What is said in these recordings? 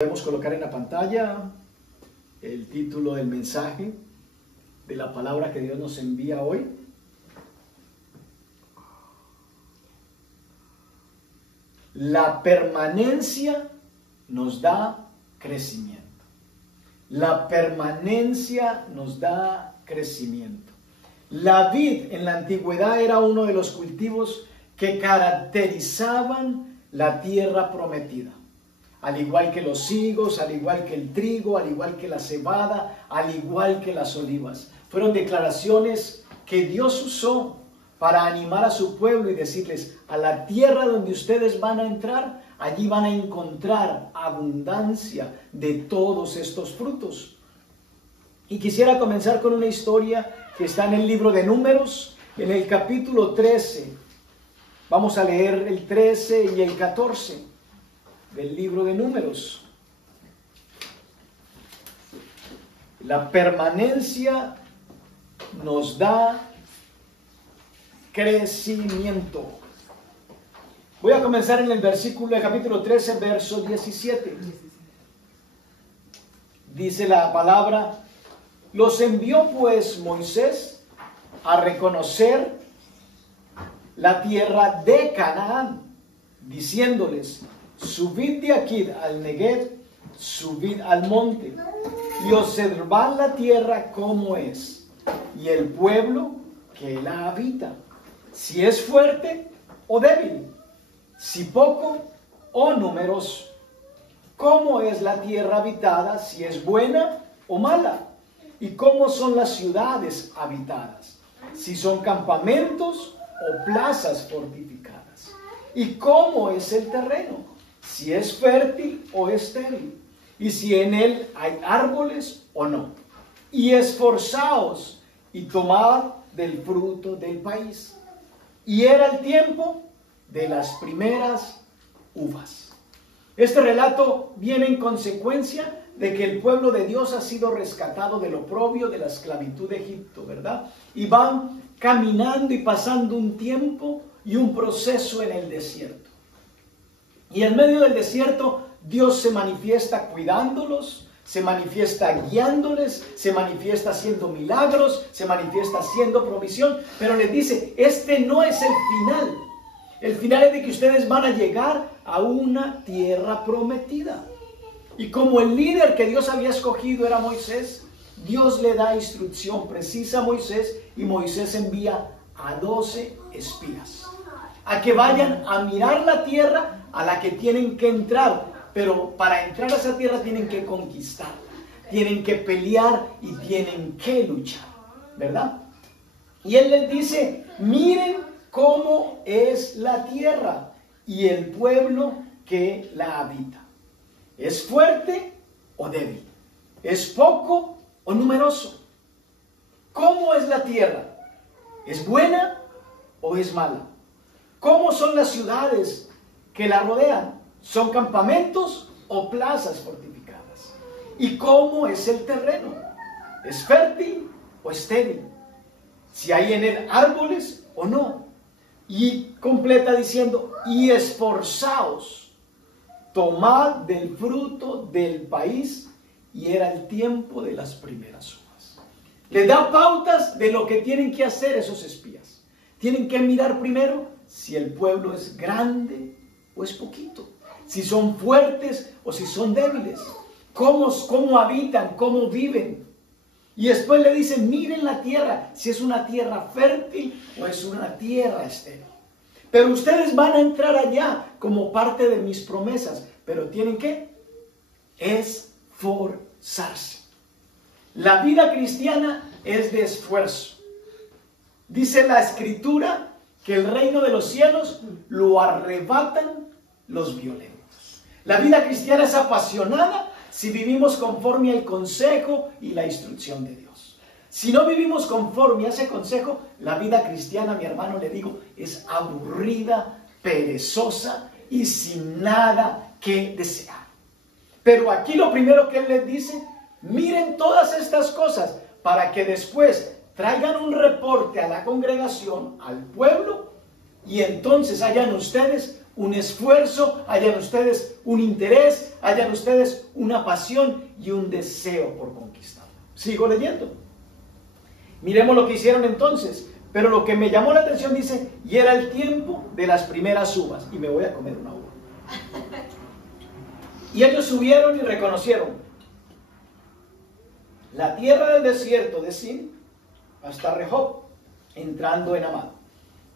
Podemos colocar en la pantalla el título del mensaje de la palabra que Dios nos envía hoy. La permanencia nos da crecimiento. La permanencia nos da crecimiento. La vid en la antigüedad era uno de los cultivos que caracterizaban la tierra prometida. Al igual que los higos, al igual que el trigo, al igual que la cebada, al igual que las olivas. Fueron declaraciones que Dios usó para animar a su pueblo y decirles: a la tierra donde ustedes van a entrar, allí van a encontrar abundancia de todos estos frutos. Y quisiera comenzar con una historia que está en el libro de Números, en el capítulo 13. Vamos a leer el 13 y el 14. Del libro de Números. La permanencia nos da crecimiento. Voy a comenzar en el versículo del capítulo 13, verso 17. Dice la palabra: los envió pues Moisés a reconocer la tierra de Canaán, diciéndoles: subid de aquí al Negev, subid al monte, y observad la tierra como es, y el pueblo que la habita, si es fuerte o débil, si poco o numeroso. Cómo es la tierra habitada, si es buena o mala, y cómo son las ciudades habitadas, si son campamentos o plazas fortificadas, y cómo es el terreno, si es fértil o estéril, y si en él hay árboles o no. Y esforzaos y tomad del fruto del país. Y era el tiempo de las primeras uvas. Este relato viene en consecuencia de que el pueblo de Dios ha sido rescatado del oprobio de la esclavitud de Egipto, ¿verdad? Y van caminando y pasando un tiempo y un proceso en el desierto. Y en medio del desierto, Dios se manifiesta cuidándolos, se manifiesta guiándoles, se manifiesta haciendo milagros, se manifiesta haciendo provisión, pero les dice: este no es el final. El final es de que ustedes van a llegar a una tierra prometida. Y como el líder que Dios había escogido era Moisés, Dios le da instrucción precisa a Moisés, y Moisés envía a 12 espías a que vayan a mirar la tierra a la que tienen que entrar, pero para entrar a esa tierra tienen que conquistar, tienen que pelear y tienen que luchar, ¿verdad? Y él les dice: miren cómo es la tierra y el pueblo que la habita. ¿Es fuerte o débil? ¿Es poco o numeroso? ¿Cómo es la tierra? ¿Es buena o es mala? ¿Cómo son las ciudades que la rodean? ¿Son campamentos o plazas fortificadas? ¿Y cómo es el terreno? ¿Es fértil o estéril? ¿Si hay en él árboles o no? Y completa diciendo: y esforzaos, tomad del fruto del país. Y era el tiempo de las primeras uvas. Le da pautas de lo que tienen que hacer esos espías. Tienen que mirar primero si el pueblo es grande o es poquito, si son fuertes o si son débiles, cómo habitan, cómo viven. Y después le dicen: miren la tierra, si es una tierra fértil o es una tierra estéril. Pero ustedes van a entrar allá como parte de mis promesas, pero tienen que esforzarse. La vida cristiana es de esfuerzo. Dice la Escritura que el reino de los cielos lo arrebatan los violentos. La vida cristiana es apasionada si vivimos conforme al consejo y la instrucción de Dios. Si no vivimos conforme a ese consejo, la vida cristiana, mi hermano, le digo, es aburrida, perezosa y sin nada que desear. Pero aquí lo primero que él les dice: miren todas estas cosas para que después traigan un reporte a la congregación, al pueblo, y entonces hayan ustedes un esfuerzo, hayan ustedes un interés, hayan ustedes una pasión y un deseo por conquistar. Sigo leyendo. Miremos lo que hicieron entonces. Pero lo que me llamó la atención dice, y era el tiempo de las primeras uvas, y me voy a comer una uva. Y ellos subieron y reconocieron la tierra del desierto de Sin hasta Rehob, entrando en Amad.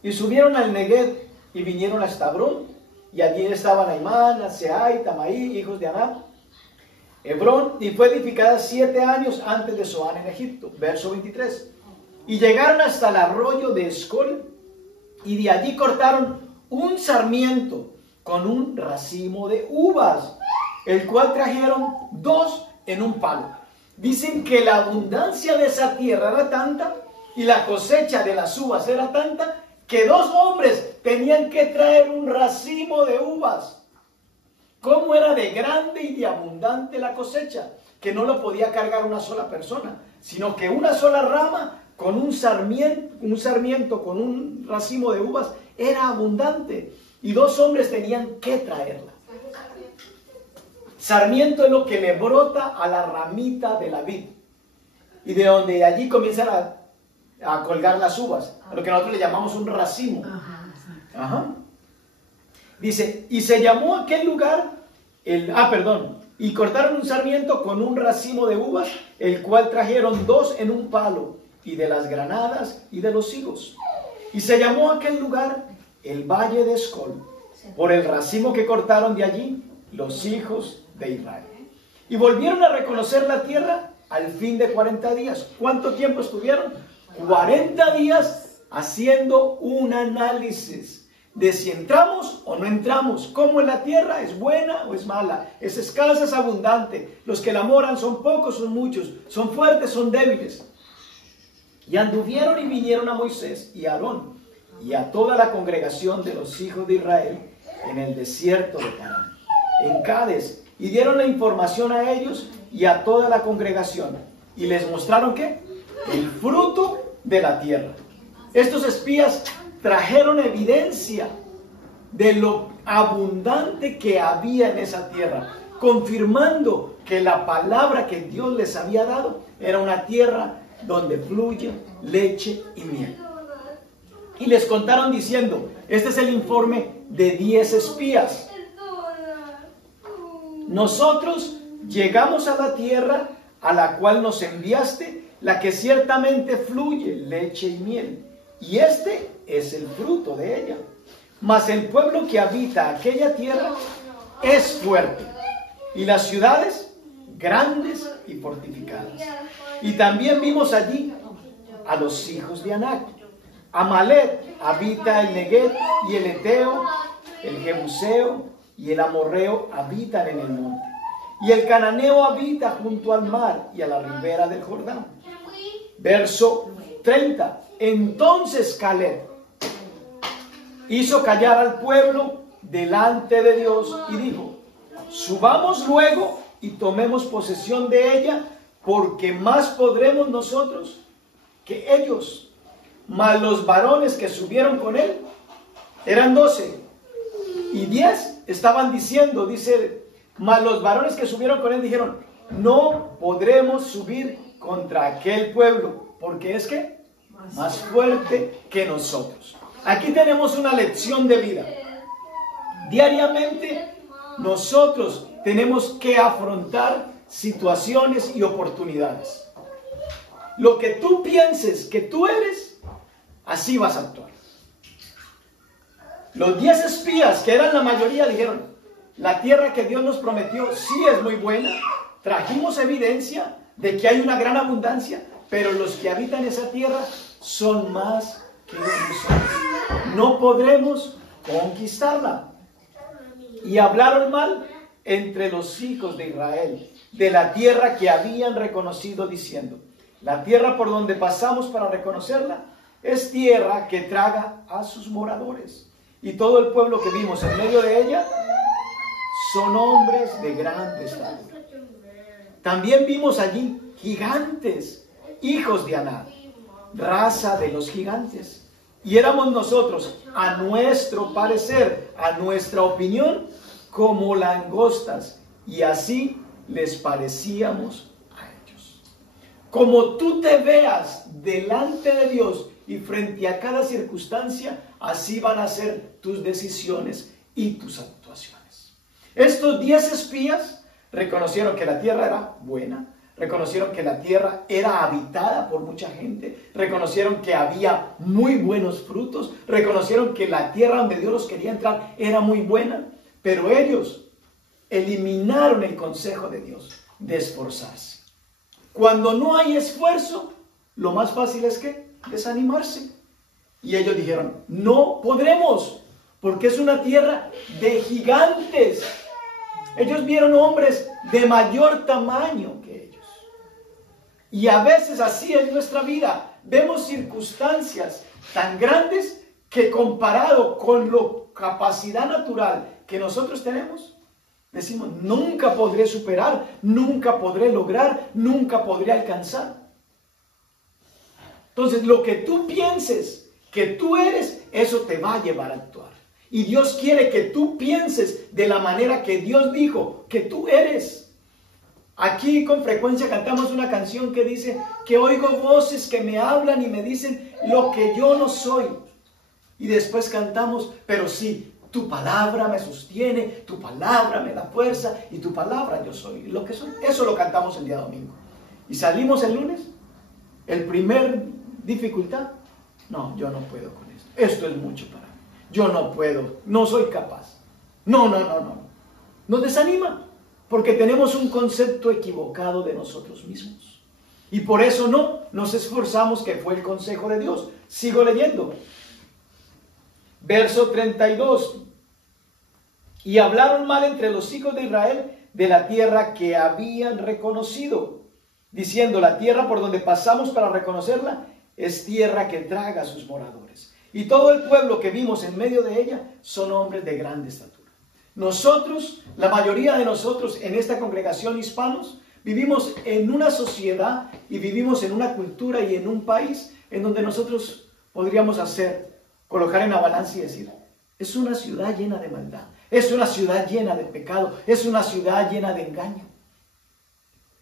Y subieron al Negev y vinieron hasta Hebrón, y allí estaban Aimán, Seai, Tamaí, hijos de Aná. Hebrón, y fue edificada 7 años antes de Zoán en Egipto. Verso 23. Y llegaron hasta el arroyo de Escol, y de allí cortaron un sarmiento con un racimo de uvas, el cual trajeron 2 en un palo. Dicen que la abundancia de esa tierra era tanta, y la cosecha de las uvas era tanta, que 2 hombres tenían que traer un racimo de uvas. ¿Cómo era de grande y de abundante la cosecha? Que no lo podía cargar una sola persona, sino que una sola rama con un sarmiento con un racimo de uvas era abundante, y 2 hombres tenían que traerla. Sarmiento es lo que le brota a la ramita de la vid, y de donde allí comienzan a colgar las uvas, a lo que nosotros le llamamos un racimo. Ajá. Dice, y se llamó aquel lugar, y cortaron un sarmiento con un racimo de uvas, el cual trajeron 2 en un palo, y de las granadas y de los higos. Y se llamó aquel lugar el Valle de Escol, por el racimo que cortaron de allí los hijos de Israel. Y volvieron a reconocer la tierra al fin de 40 días. ¿Cuánto tiempo estuvieron? 40 días haciendo un análisis de si entramos o no entramos, cómo es la tierra, es buena o es mala, es escasa, es abundante, los que la moran son pocos, son muchos, son fuertes, son débiles. Y anduvieron y vinieron a Moisés y a Aarón y a toda la congregación de los hijos de Israel en el desierto de Parán, en Cades, y dieron la información a ellos y a toda la congregación, y les mostraron ¿qué? El fruto de la tierra. Estos espías trajeron evidencia de lo abundante que había en esa tierra, confirmando que la palabra que Dios les había dado era una tierra donde fluye leche y miel. Y les contaron diciendo, este es el informe de 10 espías. Nosotros llegamos a la tierra a la cual nos enviaste, la que ciertamente fluye leche y miel, y este es el fruto de ella. Mas el pueblo que habita aquella tierra es fuerte, y las ciudades grandes y fortificadas. Y también vimos allí a los hijos de Anac. Amalek habita el Negev, y el Eteo, el Jebuseo y el Amorreo habitan en el monte. Y el Cananeo habita junto al mar y a la ribera del Jordán. Verso 30. Entonces Caleb hizo callar al pueblo delante de Dios y dijo, subamos luego y tomemos posesión de ella, porque más podremos nosotros que ellos. Mas los varones que subieron con él eran 12, y 10 estaban diciendo, dice, mas los varones que subieron con él dijeron, no podremos subir contra aquel pueblo, porque es que más fuerte que nosotros. Aquí tenemos una lección de vida. Diariamente nosotros tenemos que afrontar situaciones y oportunidades. Lo que tú pienses que tú eres, así vas a actuar. Los 10 espías, que eran la mayoría, dijeron, la tierra que Dios nos prometió sí es muy buena, trajimos evidencia de que hay una gran abundancia, pero los que habitan esa tierra son más que nosotros. No podremos conquistarla. Y hablaron mal entre los hijos de Israel de la tierra que habían reconocido, diciendo, la tierra por donde pasamos para reconocerla es tierra que traga a sus moradores. Y todo el pueblo que vimos en medio de ella son hombres de gran estatura. También vimos allí gigantes, hijos de Aná, raza de los gigantes. Y éramos nosotros, a nuestro parecer, a nuestra opinión, como langostas, y así les parecíamos a ellos. Como tú te veas delante de Dios y frente a cada circunstancia, así van a ser tus decisiones y tus actuaciones. Estos 10 espías reconocieron que la tierra era buena, reconocieron que la tierra era habitada por mucha gente, reconocieron que había muy buenos frutos, reconocieron que la tierra donde Dios los quería entrar era muy buena, pero ellos eliminaron el consejo de Dios de esforzarse. Cuando no hay esfuerzo, lo más fácil es que desanimarse. Y ellos dijeron, no podremos, porque es una tierra de gigantes. Ellos vieron hombres de mayor tamaño que ellos. Y a veces así es nuestra vida. Vemos circunstancias tan grandes que comparado con la capacidad natural que nosotros tenemos, decimos, nunca podré superar, nunca podré lograr, nunca podré alcanzar. Entonces, lo que tú pienses que tú eres, eso te va a llevar a actuar. Y Dios quiere que tú pienses de la manera que Dios dijo que tú eres. Aquí con frecuencia cantamos una canción que dice que oigo voces que me hablan y me dicen lo que yo no soy. Y después cantamos, pero sí, tu palabra me sostiene, tu palabra me da fuerza y tu palabra yo soy lo que soy. Eso lo cantamos el día domingo. Y salimos el lunes, el primer dificultad, no, yo no puedo con esto. Esto es mucho para mí. Yo no puedo, no soy capaz. No. Nos desanima porque tenemos un concepto equivocado de nosotros mismos. Y por eso no nos esforzamos, que fue el consejo de Dios. Sigo leyendo. Verso 32. Y hablaron mal entre los hijos de Israel de la tierra que habían reconocido, diciendo, la tierra por donde pasamos para reconocerla es tierra que traga a sus moradores. Y todo el pueblo que vimos en medio de ella son hombres de grande estatura. Nosotros, la mayoría de nosotros en esta congregación hispanos, vivimos en una sociedad y vivimos en una cultura y en un país en donde nosotros podríamos colocar en la balanza y decir, es una ciudad llena de maldad, es una ciudad llena de pecado, es una ciudad llena de engaño.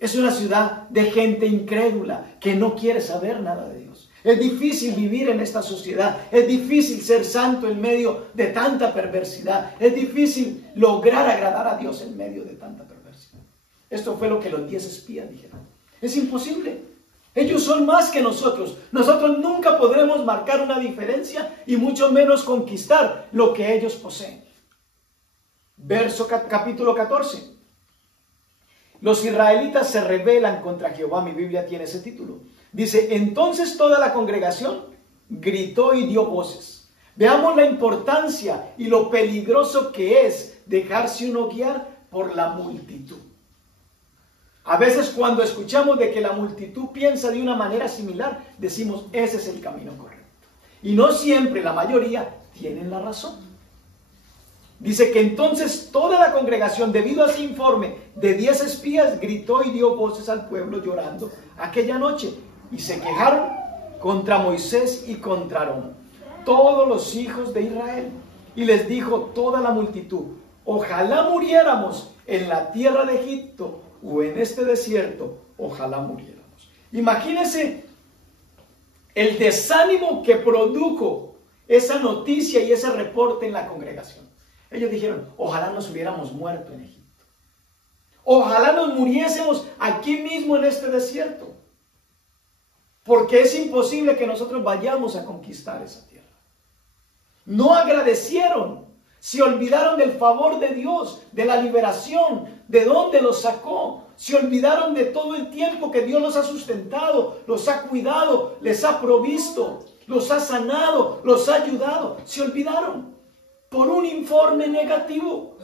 Es una ciudad de gente incrédula que no quiere saber nada de Dios. Es difícil vivir en esta sociedad. Es difícil ser santo en medio de tanta perversidad. Es difícil lograr agradar a Dios en medio de tanta perversidad. Esto fue lo que los 10 espías dijeron. Es imposible. Ellos son más que nosotros. Nosotros nunca podremos marcar una diferencia y mucho menos conquistar lo que ellos poseen. Capítulo 14. Los israelitas se rebelan contra Jehová. Mi Biblia tiene ese título. Dice, entonces toda la congregación gritó y dio voces. Veamos la importancia y lo peligroso que es dejarse uno guiar por la multitud. A veces cuando escuchamos de que la multitud piensa de una manera similar, decimos, ese es el camino correcto. Y no siempre, la mayoría, tienen la razón. Dice que entonces toda la congregación, debido a ese informe de 10 espías, gritó y dio voces al pueblo llorando aquella noche. Y se quejaron contra Moisés y contra Aarón, todos los hijos de Israel. Y les dijo toda la multitud, ojalá muriéramos en la tierra de Egipto o en este desierto, ojalá muriéramos. Imagínense el desánimo que produjo esa noticia y ese reporte en la congregación. Ellos dijeron, ojalá nos hubiéramos muerto en Egipto. Ojalá nos muriésemos aquí mismo en este desierto. Porque es imposible que nosotros vayamos a conquistar esa tierra. No agradecieron, se olvidaron del favor de Dios, de la liberación, de dónde los sacó. Se olvidaron de todo el tiempo que Dios los ha sustentado, los ha cuidado, les ha provisto, los ha sanado, los ha ayudado. Se olvidaron por un informe negativo.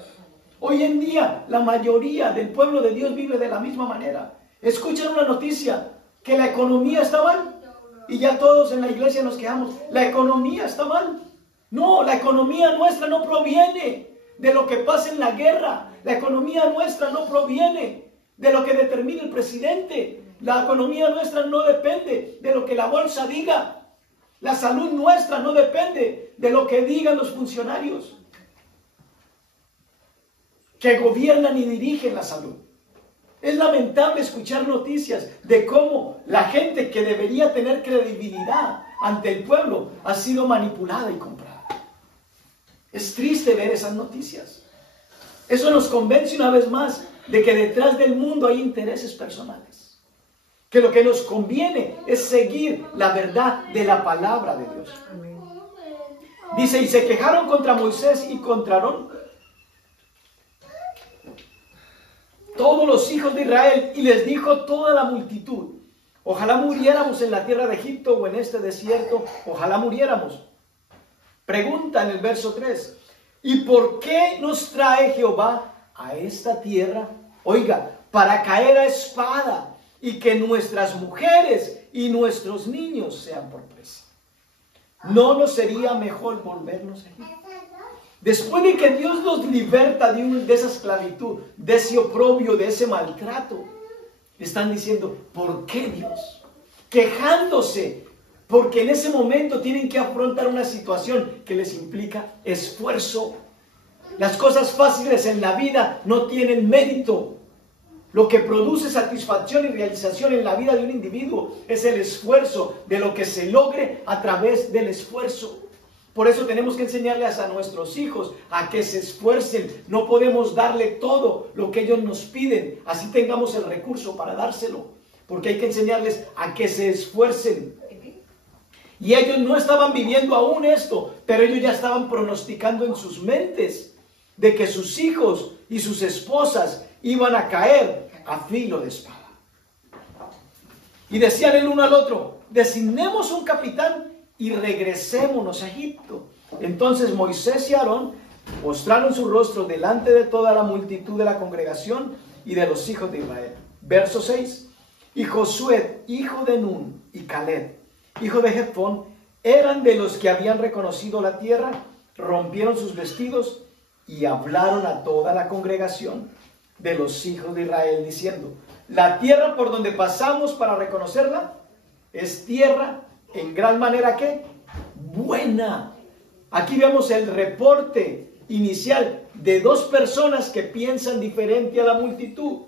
Hoy en día la mayoría del pueblo de Dios vive de la misma manera. Escuchan una noticia que la economía está mal y ya todos en la iglesia nos quejamos. La economía está mal. No, la economía nuestra no proviene de lo que pasa en la guerra. La economía nuestra no proviene de lo que determine el presidente. La economía nuestra no depende de lo que la bolsa diga. La salud nuestra no depende de lo que digan los funcionarios que gobiernan y dirigen la salud. Es lamentable escuchar noticias de cómo la gente que debería tener credibilidad ante el pueblo ha sido manipulada y comprada. Es triste ver esas noticias. Eso nos convence una vez más de que detrás del mundo hay intereses personales. Que lo que nos conviene es seguir la verdad de la palabra de Dios. Dice, y se quejaron contra Moisés y contra Aarón todos los hijos de Israel, y les dijo toda la multitud: ojalá muriéramos en la tierra de Egipto o en este desierto, ojalá muriéramos. Pregunta en el verso 3, ¿y por qué nos trae Jehová a esta tierra? Oiga, para caer a espada y que nuestras mujeres y nuestros niños sean por presa. ¿No nos sería mejor volvernos a Egipto? Después de que Dios los liberta de esa esclavitud, de ese oprobio, de ese maltrato, están diciendo, ¿por qué Dios? Quejándose, porque en ese momento tienen que afrontar una situación que les implica esfuerzo. Las cosas fáciles en la vida no tienen mérito. Lo que produce satisfacción y realización en la vida de un individuo es el esfuerzo, de lo que se logre a través del esfuerzo. Por eso tenemos que enseñarles a nuestros hijos a que se esfuercen. No podemos darle todo lo que ellos nos piden, así tengamos el recurso para dárselo, porque hay que enseñarles a que se esfuercen. Y ellos no estaban viviendo aún esto, pero ellos ya estaban pronosticando en sus mentes de que sus hijos y sus esposas iban a caer a filo de espada. Y decían el uno al otro, designemos un capitán y regresémonos a Egipto. Entonces Moisés y Aarón postraron su rostro delante de toda la multitud de la congregación y de los hijos de Israel. Verso 6. Y Josué, hijo de Nun, y Caleb, hijo de Jefón, eran de los que habían reconocido la tierra, rompieron sus vestidos y hablaron a toda la congregación de los hijos de Israel, diciendo, la tierra por donde pasamos para reconocerla es tierra en gran manera ¿qué? Buena. Aquí vemos el reporte inicial de dos personas que piensan diferente a la multitud.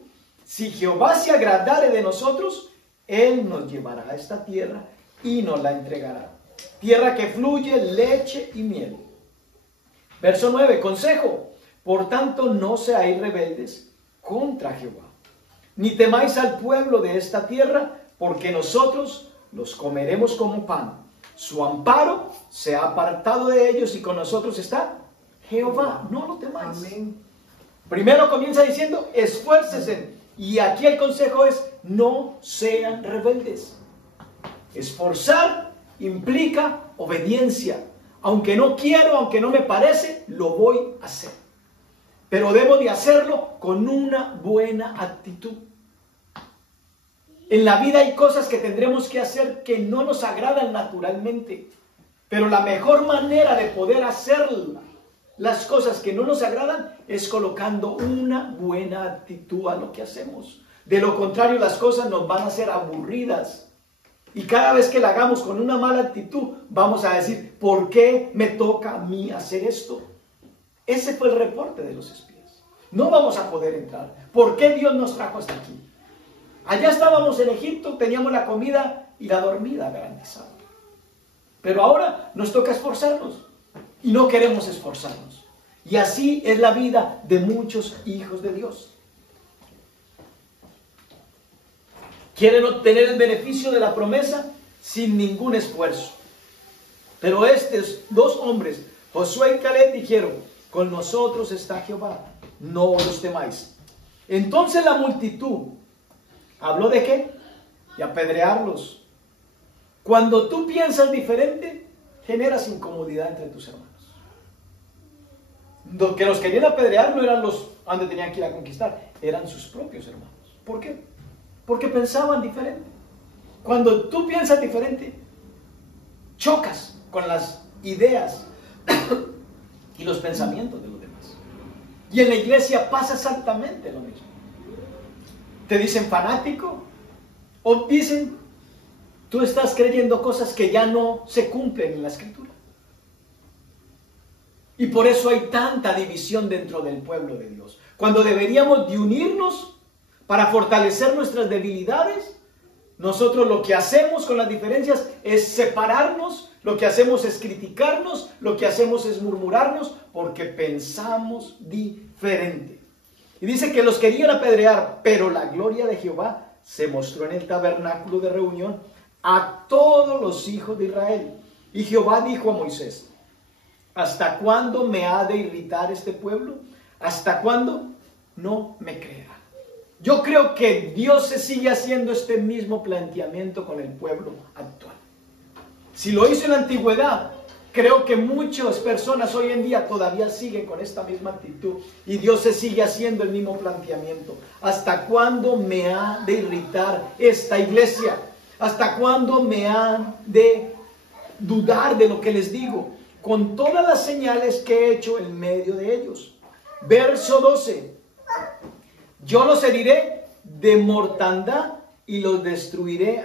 Si Jehová se agradare de nosotros, Él nos llevará a esta tierra y nos la entregará. Tierra que fluye leche y miel. Verso 9, consejo. Por tanto, no seáis rebeldes contra Jehová, ni temáis al pueblo de esta tierra, porque nosotros los comeremos como pan. Su amparo se ha apartado de ellos y con nosotros está Jehová. No lo temáis. Amén. Primero comienza diciendo, esfuércense. Y aquí el consejo es, no sean rebeldes. Esforzar implica obediencia. Aunque no quiero, aunque no me parece, lo voy a hacer. Pero debo de hacerlo con una buena actitud. En la vida hay cosas que tendremos que hacer que no nos agradan naturalmente. Pero la mejor manera de poder hacer las cosas que no nos agradan es colocando una buena actitud a lo que hacemos. De lo contrario, las cosas nos van a ser aburridas. Y cada vez que la hagamos con una mala actitud, vamos a decir, ¿por qué me toca a mí hacer esto? Ese fue el reporte de los espías. No vamos a poder entrar. ¿Por qué Dios nos trajo hasta aquí? Allá estábamos en Egipto, teníamos la comida y la dormida garantizada. Pero ahora nos toca esforzarnos y no queremos esforzarnos. Y así es la vida de muchos hijos de Dios. Quieren obtener el beneficio de la promesa sin ningún esfuerzo. Pero estos dos hombres, Josué y Caleb, dijeron, con nosotros está Jehová, no los temáis. Entonces la multitud habló de ¿qué? De apedrearlos. Cuando tú piensas diferente, generas incomodidad entre tus hermanos. Los que los querían apedrear no eran los donde tenían que ir a conquistar, eran sus propios hermanos. ¿Por qué? Porque pensaban diferente. Cuando tú piensas diferente, chocas con las ideas y los pensamientos de los demás. Y en la iglesia pasa exactamente lo mismo. Te dicen fanático o dicen tú estás creyendo cosas que ya no se cumplen en la Escritura. Y por eso hay tanta división dentro del pueblo de Dios. Cuando deberíamos de unirnos para fortalecer nuestras debilidades, nosotros lo que hacemos con las diferencias es separarnos, lo que hacemos es criticarnos, lo que hacemos es murmurarnos, porque pensamos diferente. Y dice que los querían apedrear, pero la gloria de Jehová se mostró en el tabernáculo de reunión a todos los hijos de Israel. Y Jehová dijo a Moisés: ¿hasta cuándo me ha de irritar este pueblo? ¿Hasta cuándo no me creerá? Yo creo que Dios se sigue haciendo este mismo planteamiento con el pueblo actual. Si lo hizo en la antigüedad, creo que muchas personas hoy en día todavía siguen con esta misma actitud. Y Dios se sigue haciendo el mismo planteamiento. ¿Hasta cuándo me ha de irritar esta iglesia? ¿Hasta cuándo me han de dudar de lo que les digo? Con todas las señales que he hecho en medio de ellos. Verso 12. Yo los heriré de mortandad y los destruiré,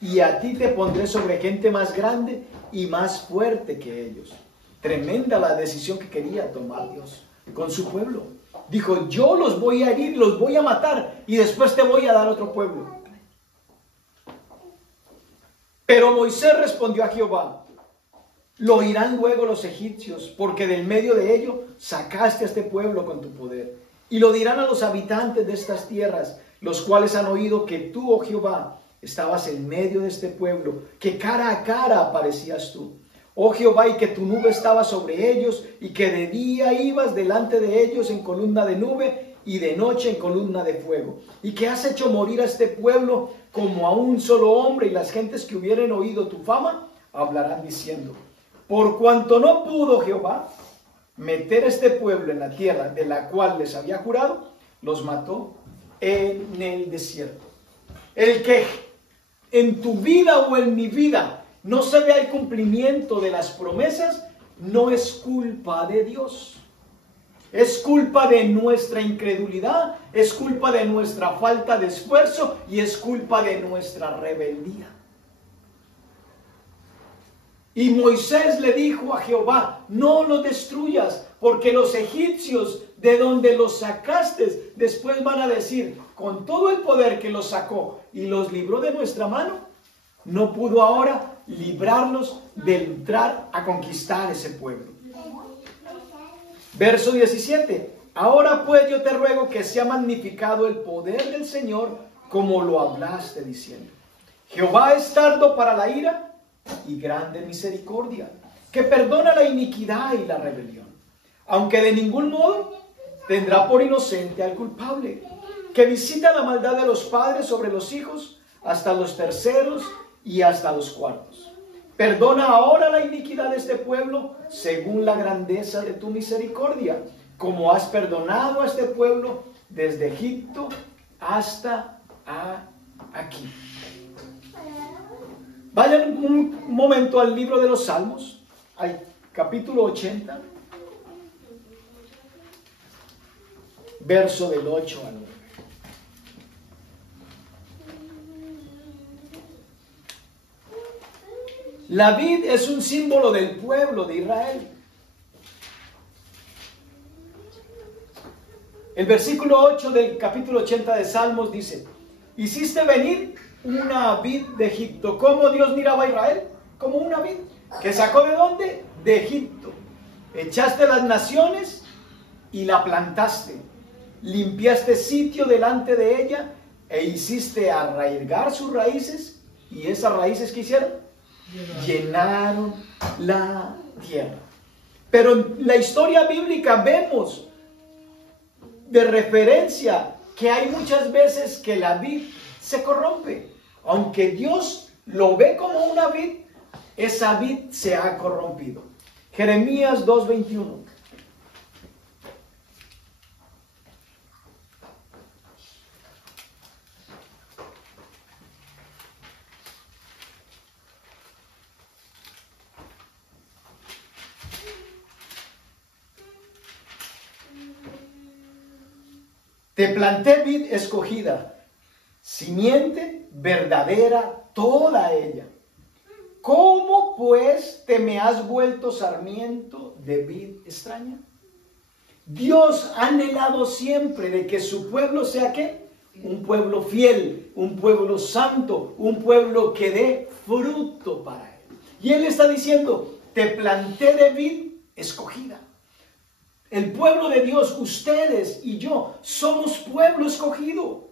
y a ti te pondré sobre gente más grande y más fuerte que ellos. Tremenda la decisión que quería tomar Dios con su pueblo. Dijo: yo los voy a herir, los voy a matar, y después te voy a dar otro pueblo. Pero Moisés respondió a Jehová: lo oirán luego los egipcios, porque del medio de ellos sacaste a este pueblo con tu poder. Y lo dirán a los habitantes de estas tierras, los cuales han oído que tú, oh Jehová, estabas en medio de este pueblo, que cara a cara aparecías tú, oh Jehová, y que tu nube estaba sobre ellos, y que de día ibas delante de ellos en columna de nube, y de noche en columna de fuego, y que has hecho morir a este pueblo como a un solo hombre, y las gentes que hubieren oído tu fama hablarán diciendo: por cuanto no pudo Jehová meter a este pueblo en la tierra de la cual les había jurado, los mató en el desierto. El que en tu vida o en mi vida no se vea el cumplimiento de las promesas, no es culpa de Dios. Es culpa de nuestra incredulidad, es culpa de nuestra falta de esfuerzo y es culpa de nuestra rebeldía. Y Moisés le dijo a Jehová: no los destruyas, porque los egipcios de donde los sacaste, después van a decir: con todo el poder que los sacó y los libró de nuestra mano, no pudo ahora librarlos de entrar a conquistar ese pueblo. Verso 17. Ahora pues yo te ruego que sea magnificado el poder del Señor, como lo hablaste diciendo: Jehová es tardo para la ira y grande misericordia, que perdona la iniquidad y la rebelión, aunque de ningún modo tendrá por inocente al culpable, que visita la maldad de los padres sobre los hijos hasta los terceros y hasta los cuartos. Perdona ahora la iniquidad de este pueblo según la grandeza de tu misericordia, como has perdonado a este pueblo desde Egipto hasta aquí. Vayan un momento al libro de los Salmos, al capítulo 80, verso del 8 al 9. La vid es un símbolo del pueblo de Israel. El versículo 8 del capítulo 80 de Salmos dice: hiciste venir una vid de Egipto. ¿Cómo Dios miraba a Israel? Como una vid. ¿Que sacó de dónde? De Egipto. Echaste las naciones y la plantaste. Limpiaste sitio delante de ella e hiciste arraigar sus raíces. ¿Y esas raíces qué hicieron? Llenaron la tierra. Pero en la historia bíblica vemos de referencia que hay muchas veces que la vid se corrompe. Aunque Dios lo ve como una vid, esa vid se ha corrompido. Jeremías 2:21. Te planté vid escogida, simiente verdadera toda ella. ¿Cómo pues te me has vuelto sarmiento de vid extraña? Dios ha anhelado siempre de que su pueblo sea ¿qué? Un pueblo fiel, un pueblo santo, un pueblo que dé fruto para él. Y él está diciendo, te planté de vid escogida. El pueblo de Dios, ustedes y yo, somos pueblo escogido.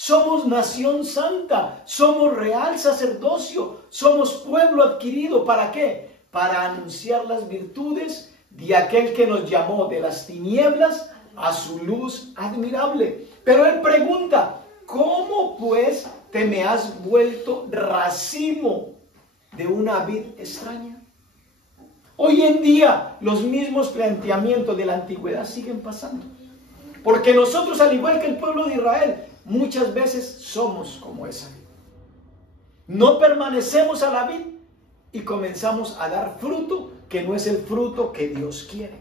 Somos nación santa, somos real sacerdocio, somos pueblo adquirido. ¿Para qué? Para anunciar las virtudes de aquel que nos llamó de las tinieblas a su luz admirable. Pero él pregunta, ¿cómo pues te me has vuelto racimo de una vid extraña? Hoy en día los mismos planteamientos de la antigüedad siguen pasando. Porque nosotros, al igual que el pueblo de Israel, muchas veces somos como esa vid. No permanecemos a la vid y comenzamos a dar fruto que no es el fruto que Dios quiere.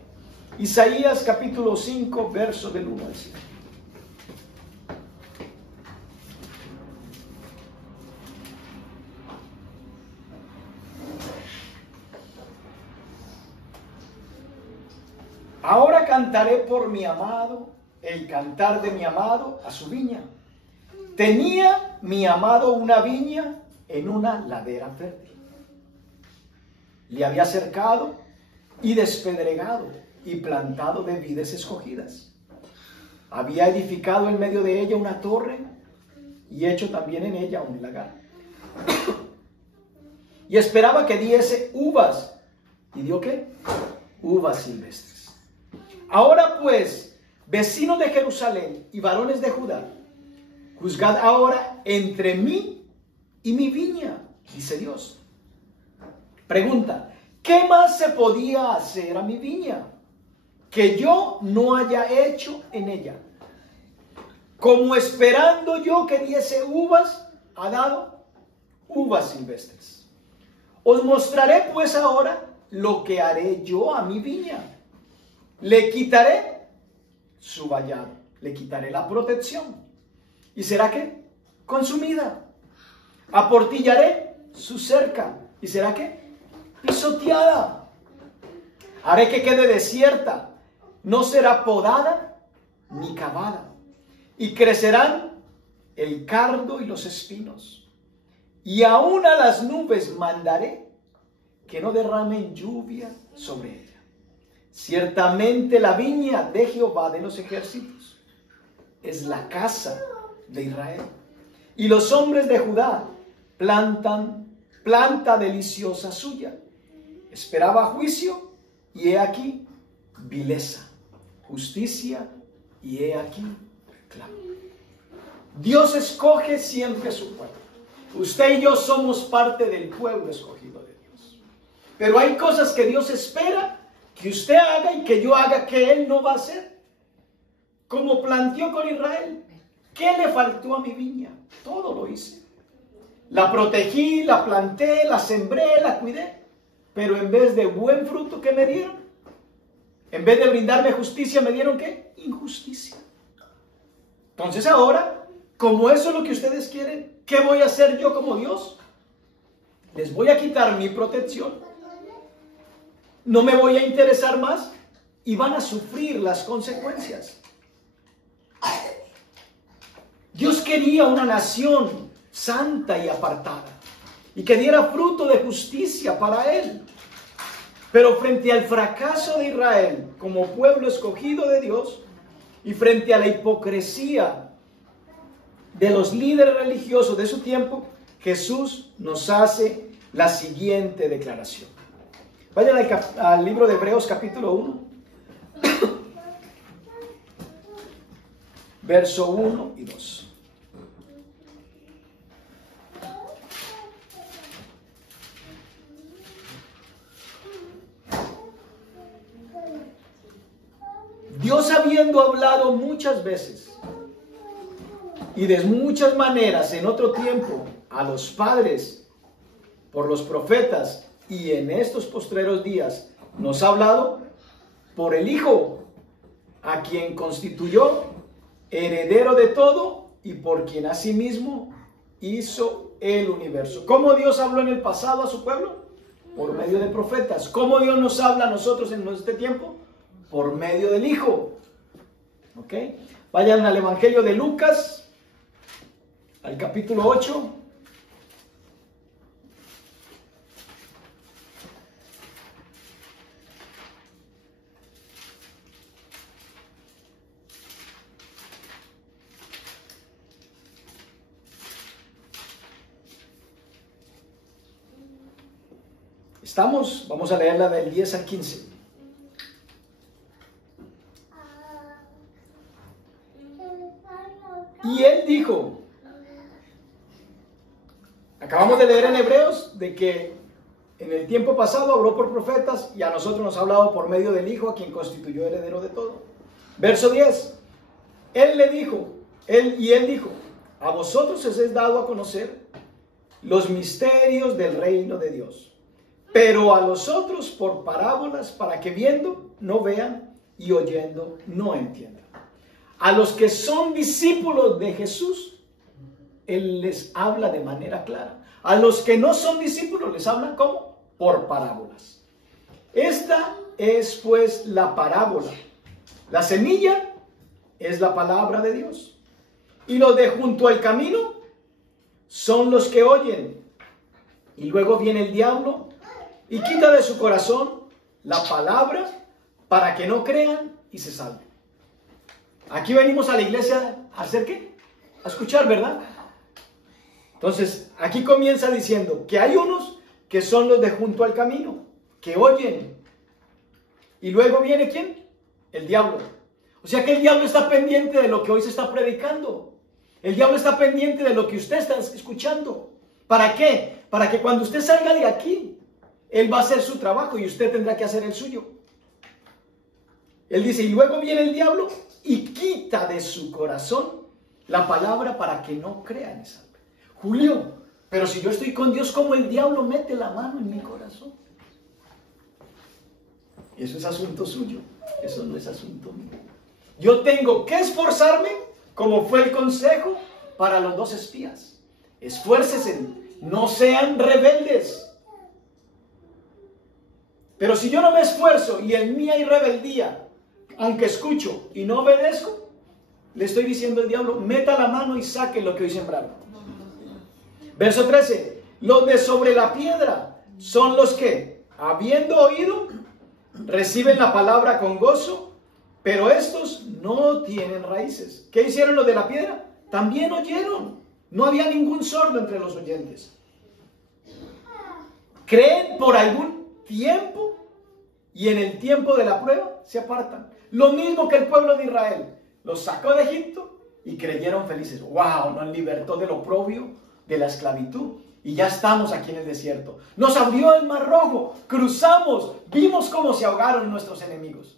Isaías capítulo 5, verso del 1 al 5. Ahora cantaré por mi amado, el cantar de mi amado a su viña. Tenía mi amado una viña en una ladera fértil. Le había cercado y despedregado y plantado de vides escogidas. Había edificado en medio de ella una torre y hecho también en ella un lagar. Y esperaba que diese uvas. ¿Y dio qué? Uvas silvestres. Ahora pues, vecinos de Jerusalén y varones de Judá, juzgad ahora entre mí y mi viña, dice Dios. Pregunta, ¿qué más se podía hacer a mi viña que yo no haya hecho en ella? Como esperando yo que diese uvas, ha dado uvas silvestres. Os mostraré pues ahora lo que haré yo a mi viña. Le quitaré su vallado, le quitaré la protección. ¿Y será qué? Consumida. Aportillaré su cerca. ¿Y será qué? Pisoteada. Haré que quede desierta. No será podada ni cavada. Y crecerán el cardo y los espinos. Y aún a las nubes mandaré que no derramen lluvia sobre ella. Ciertamente la viña de Jehová de los ejércitos es la casa de Israel. Y los hombres de Judá planta deliciosa suya. Esperaba juicio y he aquí vileza, justicia y he aquí reclamo. Dios escoge siempre a su pueblo. Usted y yo somos parte del pueblo escogido de Dios. Pero hay cosas que Dios espera que usted haga y que yo haga que Él no va a hacer. Como planteó con Israel. ¿Qué le faltó a mi viña? Todo lo hice. La protegí, la planté, la sembré, la cuidé. Pero en vez de buen fruto, ¿qué me dieron? En vez de brindarme justicia, ¿me dieron qué? Injusticia. Entonces ahora, como eso es lo que ustedes quieren, ¿qué voy a hacer yo como Dios? Les voy a quitar mi protección. No me voy a interesar más y van a sufrir las consecuencias. Dios quería una nación santa y apartada y que diera fruto de justicia para Él. Pero frente al fracaso de Israel como pueblo escogido de Dios y frente a la hipocresía de los líderes religiosos de su tiempo, Jesús nos hace la siguiente declaración. Vayan al libro de Hebreos capítulo 1, verso 1 y 2. Dios, habiendo hablado muchas veces y de muchas maneras en otro tiempo a los padres por los profetas, y en estos postreros días nos ha hablado por el Hijo, a quien constituyó heredero de todo y por quien asimismo hizo el universo. ¿Cómo Dios habló en el pasado a su pueblo? Por medio de profetas. ¿Cómo Dios nos habla a nosotros en este tiempo? Por medio del Hijo. ¿Ok? Vayan al Evangelio de Lucas, al capítulo 8. Vamos a leerla del 10 al 15. Y él dijo, acabamos de leer en Hebreos de que en el tiempo pasado habló por profetas y a nosotros nos ha hablado por medio del Hijo, a quien constituyó heredero de todo. Verso 10, él dijo, a vosotros os es dado a conocer los misterios del reino de Dios, pero a los otros por parábolas, para que viendo no vean y oyendo no entiendan. A los que son discípulos de Jesús, Él les habla de manera clara. A los que no son discípulos les habla ¿cómo? Por parábolas. Esta es pues la parábola. La semilla es la palabra de Dios. Y los de junto al camino son los que oyen. Y luego viene el diablo y quita de su corazón la palabra para que no crean y se salven. Aquí venimos a la iglesia a hacer ¿qué? A escuchar, ¿verdad? Entonces, aquí comienza diciendo que hay unos que son los de junto al camino, que oyen. Y luego viene ¿quién? El diablo. O sea que el diablo está pendiente de lo que hoy se está predicando. El diablo está pendiente de lo que usted está escuchando. ¿Para qué? Para que cuando usted salga de aquí, él va a hacer su trabajo y usted tendrá que hacer el suyo. Él dice, y luego viene el diablo y quita de su corazón la palabra para que no crean esa. Julio, pero si yo estoy con Dios, ¿cómo el diablo mete la mano en mi corazón? Eso es asunto suyo, eso no es asunto mío. Yo tengo que esforzarme, como fue el consejo para los 2 espías. Esfuércense, no sean rebeldes. Pero si yo no me esfuerzo y en mí hay rebeldía, aunque escucho y no obedezco, le estoy diciendo al diablo, meta la mano y saque lo que hoy sembraron. Verso 13, los de sobre la piedra son los que, habiendo oído, reciben la palabra con gozo, pero estos no tienen raíces. ¿Qué hicieron los de la piedra? También oyeron. No había ningún sordo entre los oyentes. Creen por algún tiempo y en el tiempo de la prueba se apartan. Lo mismo que el pueblo de Israel. Los sacó de Egipto y creyeron felices. ¡Wow! Nos libertó del oprobio, de la esclavitud. Y ya estamos aquí en el desierto. Nos abrió el Mar Rojo. Cruzamos. Vimos cómo se ahogaron nuestros enemigos.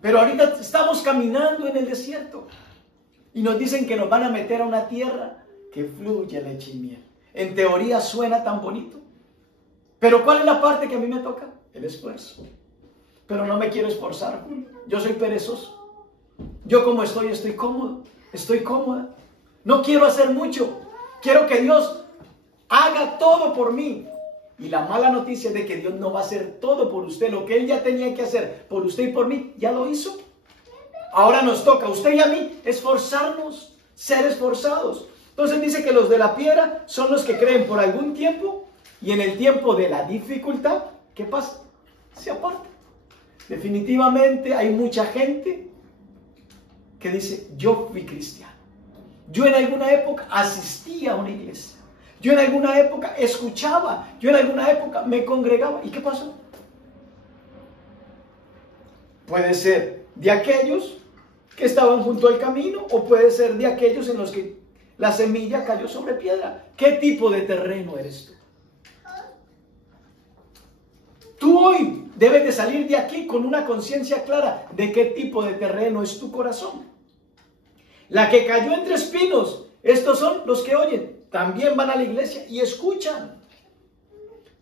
Pero ahorita estamos caminando en el desierto. Y nos dicen que nos van a meter a una tierra que fluye leche y miel. En teoría suena tan bonito. Pero ¿cuál es la parte que a mí me toca? El esfuerzo. Pero no me quiero esforzar. Yo soy perezoso. Yo como estoy cómodo. Estoy cómoda. No quiero hacer mucho. Quiero que Dios haga todo por mí. Y la mala noticia es de que Dios no va a hacer todo por usted. Lo que Él ya tenía que hacer por usted y por mí, ya lo hizo. Ahora nos toca a usted y a mí esforzarnos, ser esforzados. Entonces dice que los de la piedra son los que creen por algún tiempo y en el tiempo de la dificultad, ¿qué pasa? Se aparta. Definitivamente hay mucha gente que dice, yo fui cristiano. Yo en alguna época asistía a una iglesia. Yo en alguna época escuchaba. Yo en alguna época me congregaba. ¿Y qué pasó? Puede ser de aquellos que estaban junto al camino o puede ser de aquellos en los que la semilla cayó sobre piedra. ¿Qué tipo de terreno eres tú? Tú hoy debes de salir de aquí con una conciencia clara de qué tipo de terreno es tu corazón. La que cayó entre espinos, estos son los que oyen, también van a la iglesia y escuchan.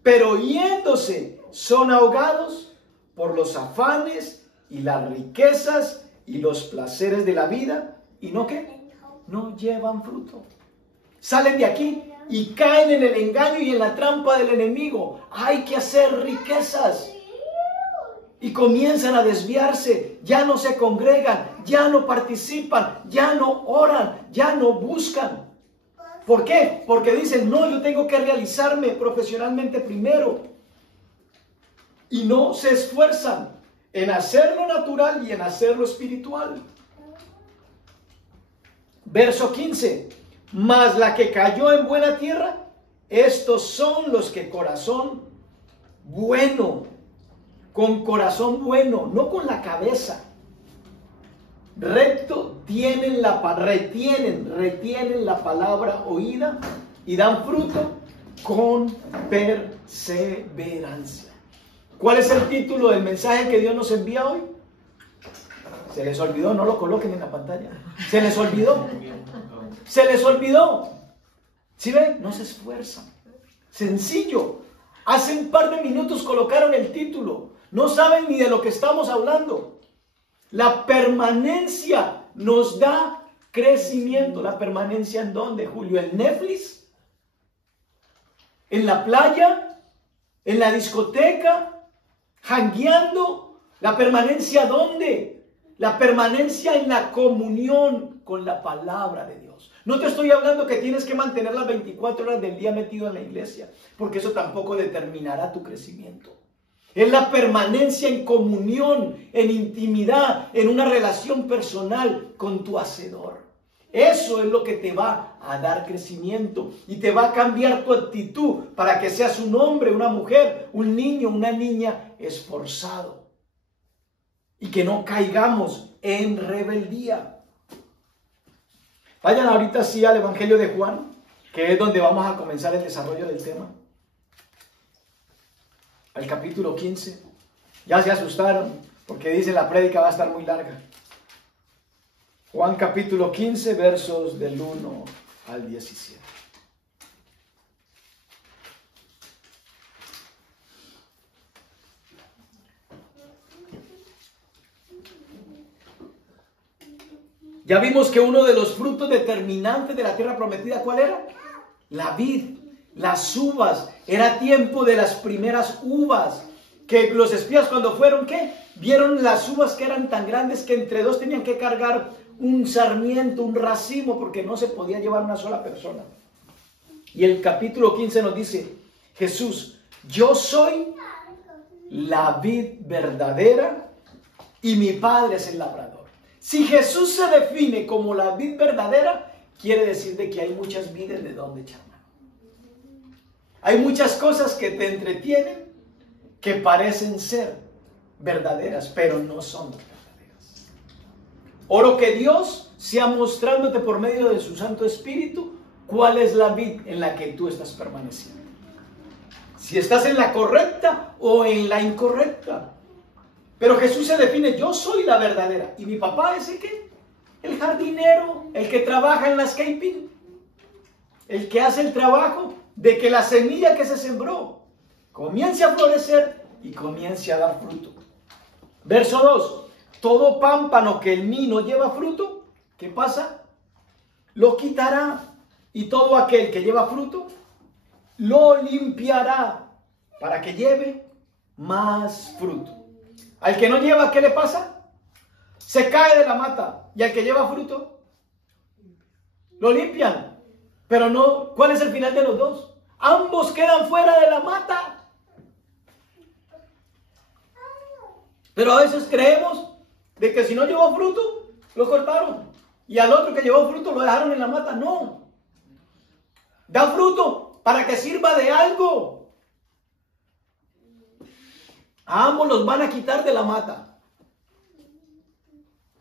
Pero yéndose son ahogados por los afanes y las riquezas y los placeres de la vida. ¿Y no qué? no llevan fruto. Salen de aquí y caen en el engaño y en la trampa del enemigo. Hay que hacer riquezas. Y comienzan a desviarse, ya no se congregan, ya no participan, ya no oran, ya no buscan. ¿Por qué? Porque dicen, no, yo tengo que realizarme profesionalmente primero. Y no se esfuerzan en hacer lo natural y en hacer lo espiritual. Verso 15. Mas la que cayó en buena tierra, estos son los que corazón bueno, con corazón bueno, no con la cabeza, recto, retienen la palabra oída y dan fruto con perseverancia. ¿Cuál es el título del mensaje que Dios nos envía hoy? Se les olvidó, no lo coloquen en la pantalla. Se les olvidó. Se les olvidó. ¿Sí ven? No se esfuerzan. Sencillo. Hace un par de minutos colocaron el título. No saben ni de lo que estamos hablando. La permanencia nos da crecimiento. ¿La permanencia en dónde, Julio? ¿En Netflix? ¿En la playa? ¿En la discoteca? ¿Jangueando? ¿La permanencia dónde? La permanencia en la comunión con la palabra de Dios. No te estoy hablando que tienes que mantener las 24 horas del día metido en la iglesia, porque eso tampoco determinará tu crecimiento. Es la permanencia en comunión, en intimidad, en una relación personal con tu Hacedor. Eso es lo que te va a dar crecimiento y te va a cambiar tu actitud para que seas un hombre, una mujer, un niño, una niña esforzado. Y que no caigamos en rebeldía. Vayan ahorita sí al Evangelio de Juan, que es donde vamos a comenzar el desarrollo del tema. Al capítulo 15. Ya se asustaron porque dice la prédica va a estar muy larga. Juan capítulo 15, versos del 1 al 17. Ya vimos que uno de los frutos determinantes de la tierra prometida, ¿cuál era? La vid, las uvas. Era tiempo de las primeras uvas. Que los espías cuando fueron, ¿qué? Vieron las uvas que eran tan grandes que entre dos tenían que cargar un sarmiento, un racimo, porque no se podía llevar una sola persona. Y el capítulo 15 nos dice, Jesús, yo soy la vid verdadera y mi Padre es el labrador. Si Jesús se define como la vid verdadera, quiere decir de que hay muchas vides de donde echar mano. Hay muchas cosas que te entretienen, que parecen ser verdaderas, pero no son verdaderas. Oro que Dios sea mostrándote por medio de su Santo Espíritu cuál es la vid en la que tú estás permaneciendo. Si estás en la correcta o en la incorrecta. Pero Jesús se define, yo soy la verdadera. ¿Y mi papá es el qué? El jardinero, el que trabaja en landscaping, el que hace el trabajo de que la semilla que se sembró comience a florecer y comience a dar fruto. Verso 2. Todo pámpano que en mí no lleva fruto, ¿qué pasa? Lo quitará. Y todo aquel que lleva fruto, lo limpiará para que lleve más fruto. Al que no lleva, ¿qué le pasa? Se cae de la mata. Y al que lleva fruto, lo limpian. Pero no, ¿cuál es el final de los dos? Ambos quedan fuera de la mata. Pero a veces creemos de que si no llevó fruto, lo cortaron. Y al otro que llevó fruto lo dejaron en la mata. No. Da fruto para que sirva de algo. A ambos los van a quitar de la mata.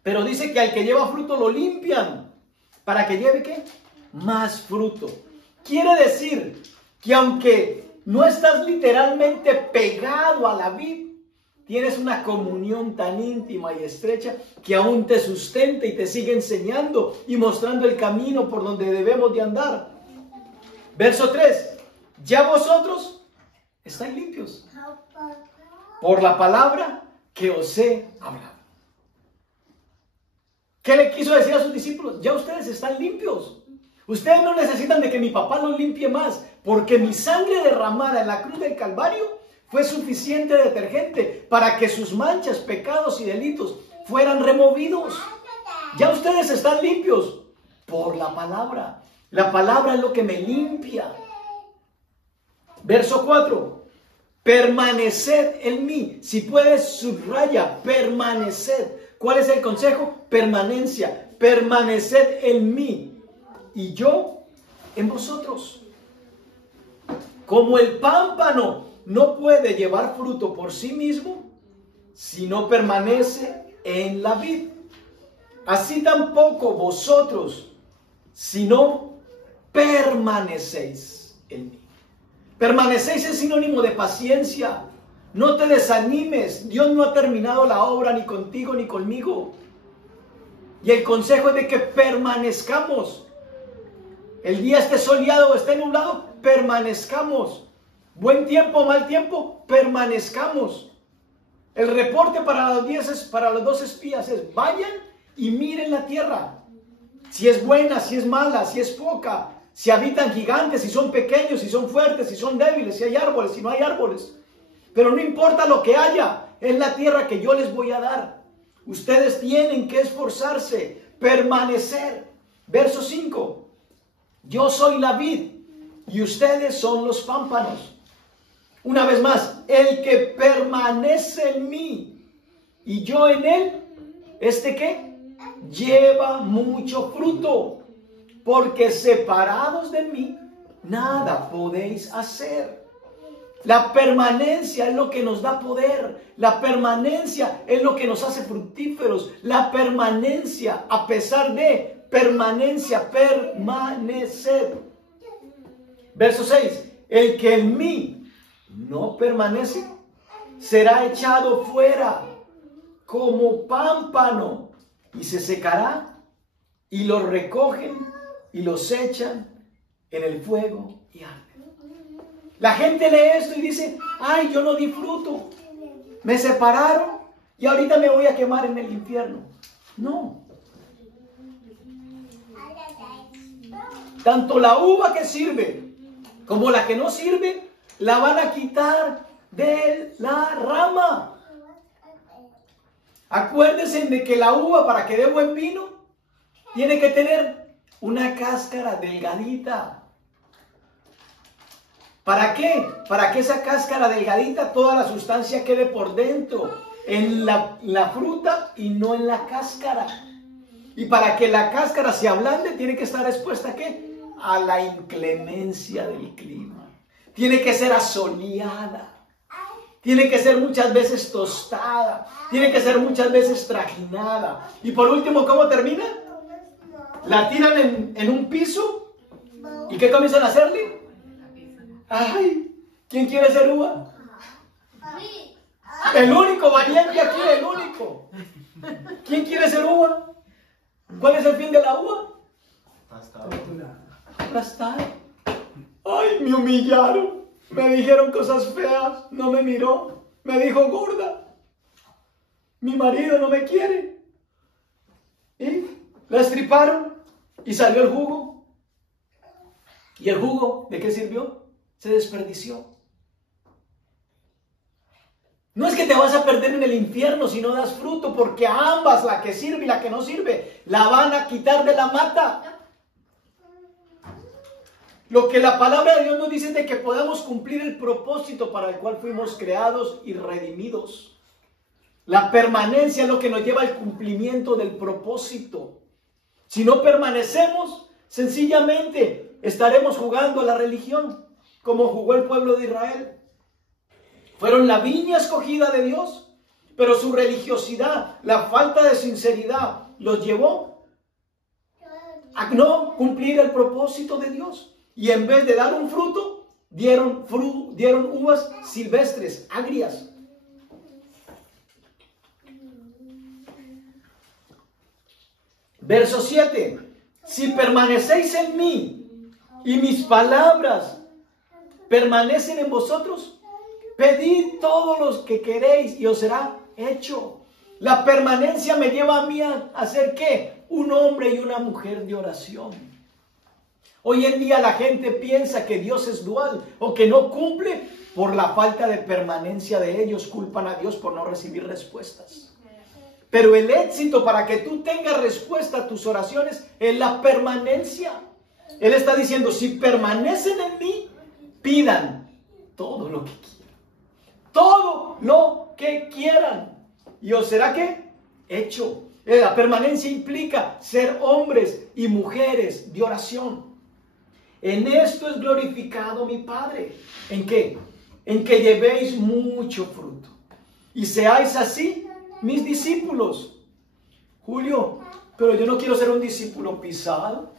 Pero dice que al que lleva fruto lo limpian. ¿Para que lleve qué? Más fruto. Quiere decir que aunque no estás literalmente pegado a la vid, tienes una comunión tan íntima y estrecha que aún te sustenta y te sigue enseñando y mostrando el camino por donde debemos de andar. Verso 3. Ya vosotros estáis limpios por la palabra que os he hablado. ¿Qué le quiso decir a sus discípulos? Ya ustedes están limpios. Ustedes no necesitan de que mi papá los limpie más, porque mi sangre derramada en la cruz del Calvario fue suficiente detergente para que sus manchas, pecados y delitos fueran removidos. Ya ustedes están limpios por la palabra. La palabra es lo que me limpia. Verso 4. Permaneced en mí. Si puedes, subraya, permaneced. ¿Cuál es el consejo? Permanencia. Permaneced en mí y yo en vosotros. Como el pámpano no puede llevar fruto por sí mismo si no permanece en la vid, así tampoco vosotros si no permanecéis en mí. Permanecéis es sinónimo de paciencia. No te desanimes. Dios no ha terminado la obra ni contigo ni conmigo. Y el consejo es de que permanezcamos. El día esté soleado o esté nublado, permanezcamos. Buen tiempo o mal tiempo, permanezcamos. El reporte para los 2 espías es: vayan y miren la tierra. Si es buena, si es mala, si es poca, si habitan gigantes, si son pequeños, si son fuertes, si son débiles, si hay árboles, si no hay árboles. Pero no importa lo que haya, es la tierra que yo les voy a dar. Ustedes tienen que esforzarse, permanecer. Verso 5. Yo soy la vid y ustedes son los pámpanos. Una vez más, el que permanece en mí y yo en él, ¿este qué? Lleva mucho fruto, porque separados de mí, nada podéis hacer. La permanencia es lo que nos da poder. La permanencia es lo que nos hace fructíferos. La permanencia, a pesar de permanencia, permanecer. Verso 6. El que en mí no permanece será echado fuera como pámpano y se secará, y los recogen y los echan en el fuego y arden. La gente lee esto y dice: ay, yo no di fruto, me separaron y ahorita me voy a quemar en el infierno. No. Tanto la uva que sirve como la que no sirve la van a quitar de la rama. Acuérdense de que la uva, para que dé buen vino, tiene que tener una cáscara delgadita. ¿Para qué? Para que esa cáscara delgadita, toda la sustancia quede por dentro, en la fruta y no en la cáscara. Y para que la cáscara se ablande, tiene que estar expuesta ¿a qué? A la inclemencia del clima. Tiene que ser asoleada. Tiene que ser muchas veces tostada. Tiene que ser muchas veces trajinada. Y por último, ¿cómo termina? La tiran en un piso. ¿Y qué comienzan a hacerle? ¡Ay! ¿Quién quiere ser uva? El único valiente aquí, el único. ¿Quién quiere ser uva? ¿Cuál es el fin de la uva? Aplastar. ¡Ay! Me humillaron. Me dijeron cosas feas. No me miró. Me dijo gorda. Mi marido no me quiere. Y la estriparon y salió el jugo. ¿Y el jugo de qué sirvió? Se desperdició. No es que te vas a perder en el infierno si no das fruto, porque a ambas, la que sirve y la que no sirve, la van a quitar de la mata. Lo que la palabra de Dios nos dice es de que podamos cumplir el propósito para el cual fuimos creados y redimidos. La permanencia es lo que nos lleva al cumplimiento del propósito. Si no permanecemos, sencillamente estaremos jugando a la religión, como jugó el pueblo de Israel. Fueron la viña escogida de Dios, pero su religiosidad, la falta de sinceridad, los llevó a no cumplir el propósito de Dios. Y en vez de dar un fruto, dieron uvas silvestres, agrias. Verso 7. Si permanecéis en mí y mis palabras permanecen en vosotros, pedid todo lo que queréis y os será hecho. La permanencia me lleva a mí a ser ¿qué? Un hombre y una mujer de oración. Hoy en día la gente piensa que Dios es dual o que no cumple por la falta de permanencia de ellos. Culpan a Dios por no recibir respuestas. Pero el éxito para que tú tengas respuesta a tus oraciones es la permanencia. Él está diciendo, si permanecen en mí, pidan todo lo que quieran. Todo lo que quieran. ¿Y os será qué? Hecho. La permanencia implica ser hombres y mujeres de oración. En esto es glorificado mi Padre. ¿En qué? En que llevéis mucho fruto. Y seáis así mis discípulos. Julio, pero yo no quiero ser un discípulo pisado.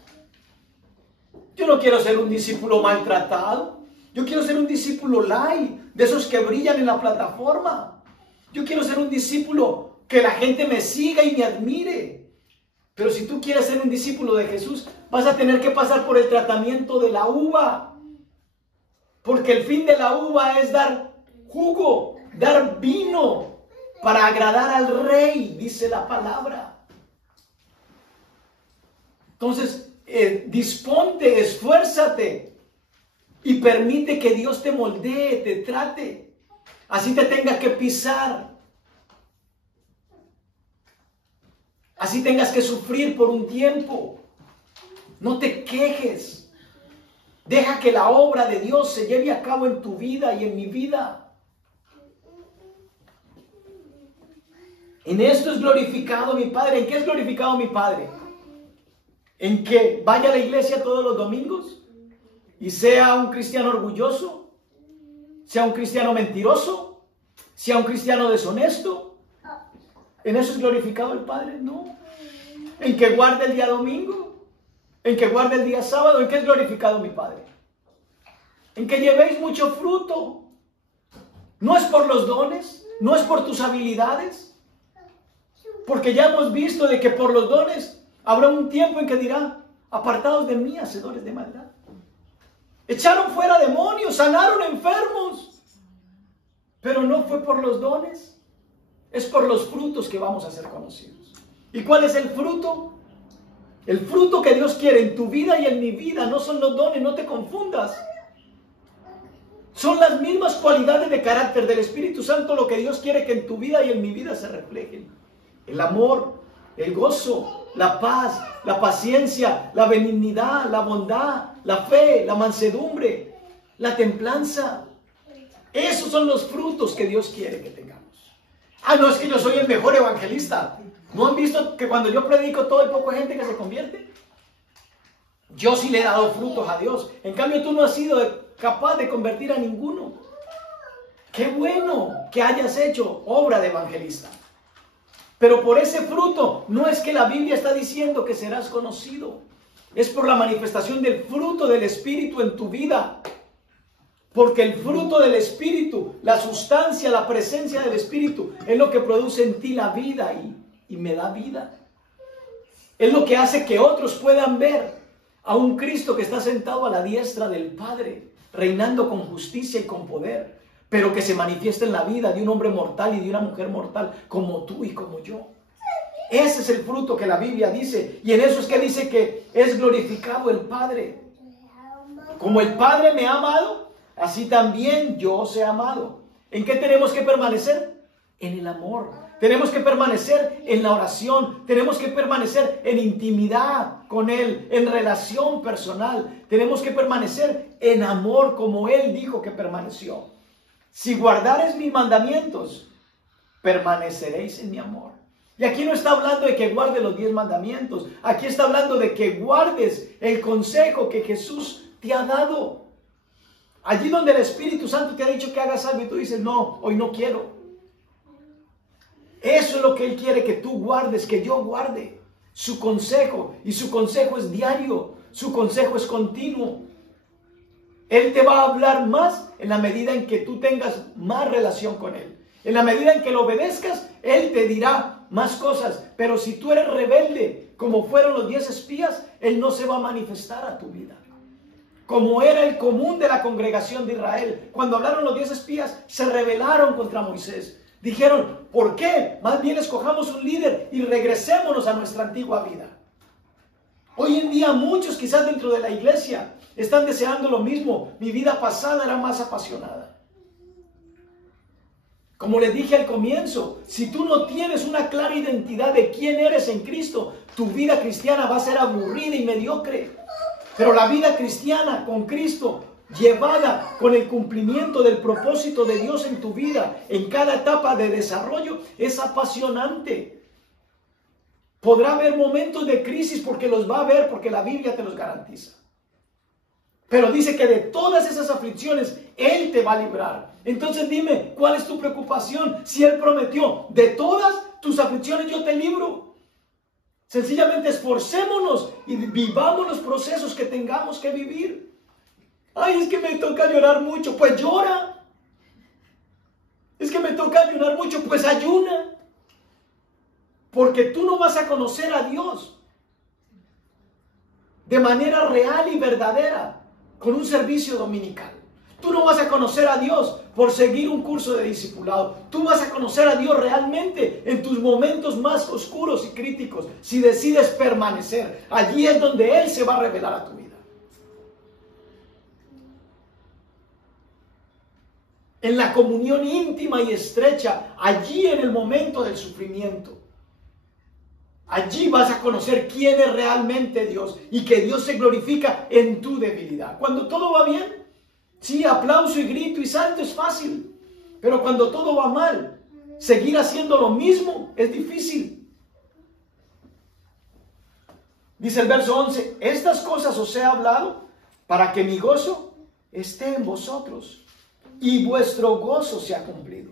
Yo no quiero ser un discípulo maltratado. Yo quiero ser un discípulo light, de esos que brillan en la plataforma. Yo quiero ser un discípulo que la gente me siga y me admire. Pero si tú quieres ser un discípulo de Jesús, vas a tener que pasar por el tratamiento de la uva. Porque el fin de la uva es dar jugo, dar vino para agradar al Rey, dice la palabra. Entonces, disponte, esfuérzate y permite que Dios te moldee, te trate. Así te tengas que pisar. Así tengas que sufrir por un tiempo. No te quejes. Deja que la obra de Dios se lleve a cabo en tu vida y en mi vida. En esto es glorificado mi Padre. ¿En qué es glorificado mi Padre? ¿En que vaya a la iglesia todos los domingos y sea un cristiano orgulloso? ¿Sea un cristiano mentiroso? ¿Sea un cristiano deshonesto? ¿En eso es glorificado el Padre? No. ¿En que guarde el día domingo? ¿En que guarde el día sábado? ¿En qué es glorificado mi Padre? En que llevéis mucho fruto. No es por los dones, no es por tus habilidades. Porque ya hemos visto de que por los dones habrá un tiempo en que dirá, apartados de mí, hacedores de maldad. Echaron fuera demonios, sanaron enfermos. Pero no fue por los dones. Es por los frutos que vamos a ser conocidos. ¿Y cuál es el fruto? El fruto que Dios quiere en tu vida y en mi vida no son los dones, no te confundas. Son las mismas cualidades de carácter del Espíritu Santo lo que Dios quiere que en tu vida y en mi vida se reflejen. El amor, el gozo, la paz, la paciencia, la benignidad, la bondad, la fe, la mansedumbre, la templanza. Esos son los frutos que Dios quiere que tengamos. Ah, no, es que yo soy el mejor evangelista. ¿No han visto que cuando yo predico todo hay poca gente que se convierte? Yo sí le he dado frutos a Dios. En cambio tú no has sido capaz de convertir a ninguno. Qué bueno que hayas hecho obra de evangelista. Pero por ese fruto no es que la Biblia está diciendo que serás conocido. Es por la manifestación del fruto del Espíritu en tu vida. Porque el fruto del Espíritu, la sustancia, la presencia del Espíritu es lo que produce en ti la vida y me da vida. Es lo que hace que otros puedan ver a un Cristo que está sentado a la diestra del Padre, reinando con justicia y con poder, pero que se manifiesta en la vida de un hombre mortal y de una mujer mortal como tú y como yo. Ese es el fruto que la Biblia dice, y en eso es que dice que es glorificado el Padre. Como el Padre me ha amado, así también yo os he amado. ¿En qué tenemos que permanecer? En el amor. Tenemos que permanecer en la oración. Tenemos que permanecer en intimidad con Él, en relación personal. Tenemos que permanecer en amor como Él dijo que permaneció. Si guardareis mis mandamientos, permaneceréis en mi amor. Y aquí no está hablando de que guardes los 10 mandamientos. Aquí está hablando de que guardes el consejo que Jesús te ha dado. Allí donde el Espíritu Santo te ha dicho que hagas algo y tú dices, no, hoy no quiero. Eso es lo que Él quiere que tú guardes, que yo guarde. Su consejo. Y su consejo es diario. Su consejo es continuo. Él te va a hablar más en la medida en que tú tengas más relación con Él. En la medida en que lo obedezcas, Él te dirá más cosas. Pero si tú eres rebelde, como fueron los 10 espías, Él no se va a manifestar a tu vida. Como era el común de la congregación de Israel. Cuando hablaron los 10 espías, se rebelaron contra Moisés. Dijeron, ¿Por qué? Más bien escojamos un líder y regresémonos a nuestra antigua vida. Hoy en día muchos quizás dentro de la iglesia están deseando lo mismo. Mi vida pasada era más apasionada. Como les dije al comienzo, si tú no tienes una clara identidad de quién eres en Cristo, tu vida cristiana va a ser aburrida y mediocre. Pero la vida cristiana con Cristo, llevada con el cumplimiento del propósito de Dios en tu vida, en cada etapa de desarrollo, es apasionante. Podrá haber momentos de crisis porque los va a haber, porque la Biblia te los garantiza. Pero dice que de todas esas aflicciones, Él te va a librar. Entonces dime, ¿cuál es tu preocupación? Si Él prometió, de todas tus aflicciones yo te libro. Sencillamente esforcémonos y vivamos los procesos que tengamos que vivir. Ay, es que me toca llorar mucho. Pues llora. Es que me toca ayunar mucho. Pues ayuna. Porque tú no vas a conocer a Dios de manera real y verdadera con un servicio dominical. Tú no vas a conocer a Dios por seguir un curso de discipulado. Tú vas a conocer a Dios realmente en tus momentos más oscuros y críticos. Si decides permanecer, allí es donde Él se va a revelar a tu vida. En la comunión íntima y estrecha, allí en el momento del sufrimiento. Allí vas a conocer quién es realmente Dios y que Dios se glorifica en tu debilidad. Cuando todo va bien, sí, aplauso y grito y salto es fácil. Pero cuando todo va mal, seguir haciendo lo mismo es difícil. Dice el verso 11, estas cosas os he hablado para que mi gozo esté en vosotros y vuestro gozo sea cumplido.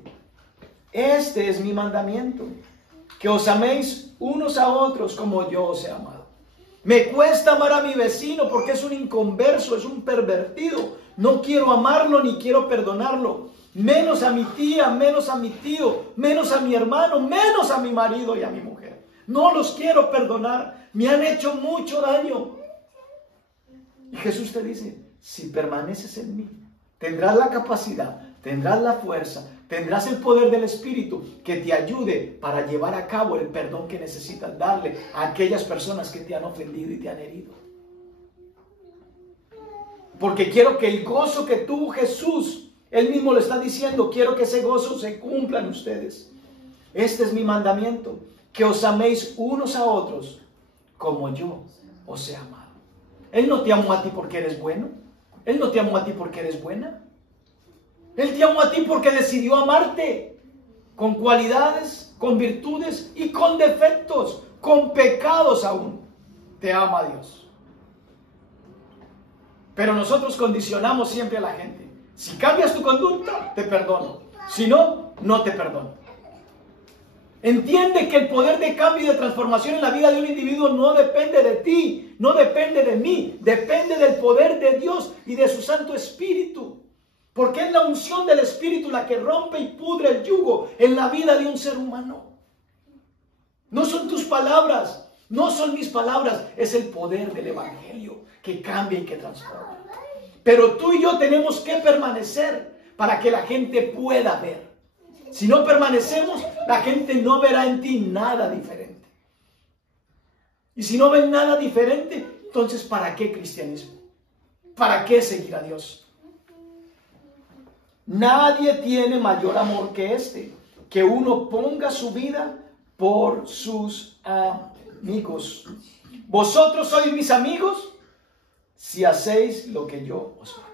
Este es mi mandamiento, que os améis unos a otros como yo os he amado. Me cuesta amar a mi vecino porque es un inconverso, es un pervertido. No quiero amarlo ni quiero perdonarlo. Menos a mi tía, menos a mi tío, menos a mi hermano, menos a mi marido y a mi mujer. No los quiero perdonar. Me han hecho mucho daño. Y Jesús te dice, si permaneces en mí, tendrás la capacidad, tendrás la fuerza, tendrás el poder del Espíritu que te ayude para llevar a cabo el perdón que necesitas darle a aquellas personas que te han ofendido y te han herido. Porque quiero que el gozo que tuvo Jesús, Él mismo lo está diciendo, quiero que ese gozo se cumpla en ustedes. Este es mi mandamiento, que os améis unos a otros como yo os he amado. Él no te amó a ti porque eres bueno. Él no te amó a ti porque eres buena. Él te amó a ti porque decidió amarte con cualidades, con virtudes y con defectos, con pecados aún. Te ama Dios. Pero nosotros condicionamos siempre a la gente. Si cambias tu conducta, te perdono. Si no, no te perdono. Entiende que el poder de cambio y de transformación en la vida de un individuo no depende de ti, no depende de mí, depende del poder de Dios y de su Santo Espíritu. Porque es la unción del Espíritu la que rompe y pudre el yugo en la vida de un ser humano. No son tus palabras, no son mis palabras, es el poder del Evangelio que cambia y que transforma. Pero tú y yo tenemos que permanecer para que la gente pueda ver. Si no permanecemos, la gente no verá en ti nada diferente. Y si no ven nada diferente, entonces ¿para qué cristianismo? ¿Para qué seguir a Dios? Nadie tiene mayor amor que este, que uno ponga su vida por sus amigos. Vosotros sois mis amigos si hacéis lo que yo os mando.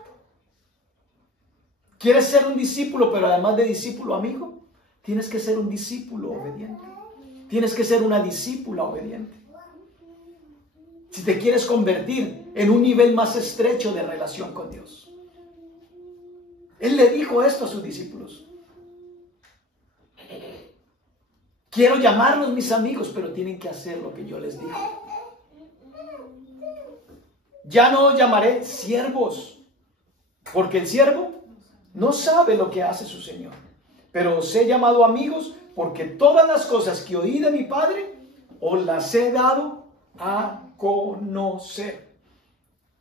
¿Quieres ser un discípulo, pero además de discípulo amigo? Tienes que ser un discípulo obediente. Tienes que ser una discípula obediente. Si te quieres convertir en un nivel más estrecho de relación con Dios. Él le dijo esto a sus discípulos. Quiero llamarlos mis amigos, pero tienen que hacer lo que yo les digo. Ya no os llamaré siervos, porque el siervo no sabe lo que hace su Señor. Pero os he llamado amigos, porque todas las cosas que oí de mi Padre, os las he dado a conocer.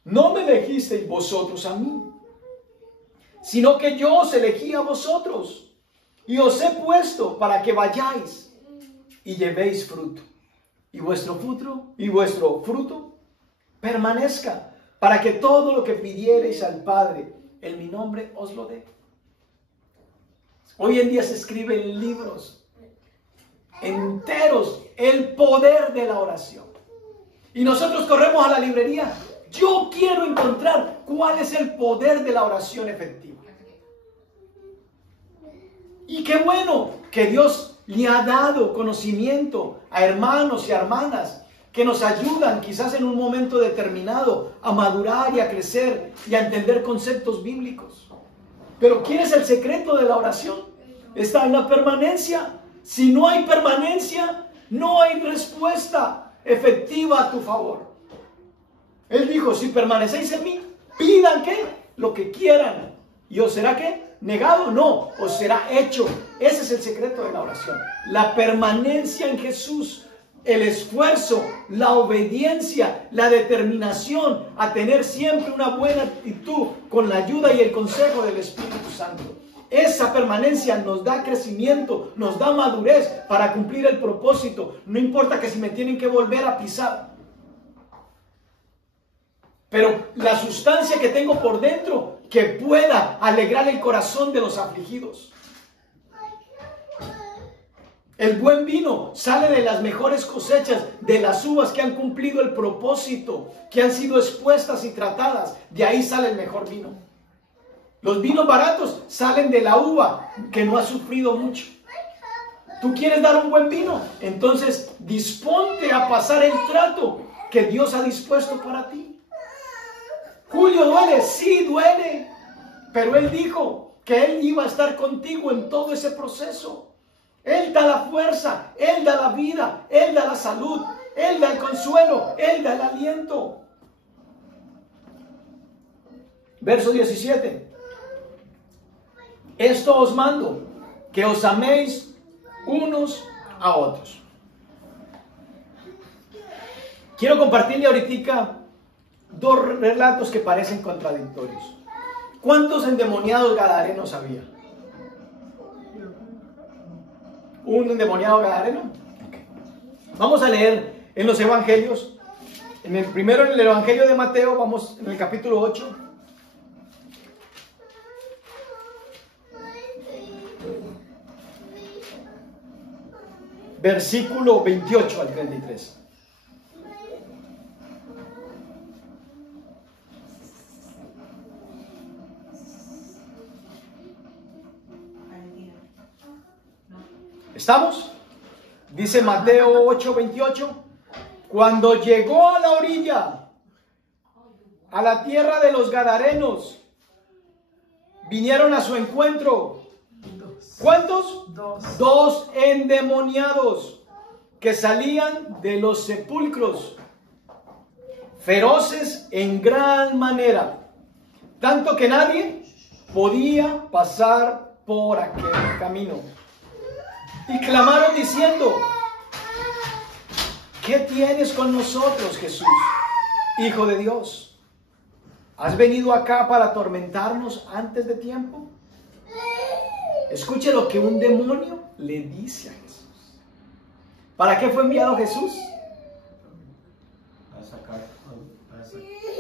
No me elegisteis vosotros a mí, sino que yo os elegí a vosotros y os he puesto para que vayáis y llevéis fruto, y vuestro fruto permanezca, para que todo lo que pidiereis al Padre en mi nombre os lo dé. Hoy en día se escriben libros enteros, el poder de la oración. Y nosotros corremos a la librería. Yo quiero encontrar cuál es el poder de la oración efectiva. Y qué bueno que Dios le ha dado conocimiento a hermanos y hermanas que nos ayudan quizás en un momento determinado a madurar y a crecer y a entender conceptos bíblicos. Pero ¿quién es el secreto de la oración? Está en la permanencia. Si no hay permanencia, no hay respuesta efectiva a tu favor. Él dijo, si permanecéis en mí, pidan ¿qué? Lo que quieran. ¿Y os será qué? ¿Negado? No, os será hecho. Ese es el secreto de la oración. La permanencia en Jesús, el esfuerzo, la obediencia, la determinación a tener siempre una buena actitud con la ayuda y el consejo del Espíritu Santo. Esa permanencia nos da crecimiento, nos da madurez para cumplir el propósito. No importa que si me tienen que volver a pisar. Pero la sustancia que tengo por dentro, que pueda alegrar el corazón de los afligidos. El buen vino sale de las mejores cosechas, de las uvas que han cumplido el propósito, que han sido expuestas y tratadas. De ahí sale el mejor vino. Los vinos baratos salen de la uva que no ha sufrido mucho. ¿Tú quieres dar un buen vino? Entonces disponte a pasar el trato que Dios ha dispuesto para ti. Julio, ¿duele? Sí, duele. Pero Él dijo que Él iba a estar contigo en todo ese proceso. Él da la fuerza, Él da la vida, Él da la salud, Él da el consuelo, Él da el aliento. Verso 17. Esto os mando, que os améis unos a otros. Quiero compartirle ahorita dos relatos que parecen contradictorios. ¿Cuántos endemoniados gadarenos había? ¿Un endemoniado gadareno? Okay. Vamos a leer en los evangelios. Primero en el evangelio de Mateo, vamos en el capítulo 8. Versículo 28 al 33. ¿Estamos? Dice Mateo 8:28. Cuando llegó a la orilla, a la tierra de los Gadarenos, vinieron a su encuentro. ¿Cuántos? Dos endemoniados que salían de los sepulcros, feroces en gran manera, tanto que nadie podía pasar por aquel camino. Y clamaron diciendo: ¿qué tienes con nosotros, Jesús, Hijo de Dios? ¿Has venido acá para atormentarnos antes de tiempo? Escuche lo que un demonio le dice a Jesús. ¿Para qué fue enviado Jesús? Para sacar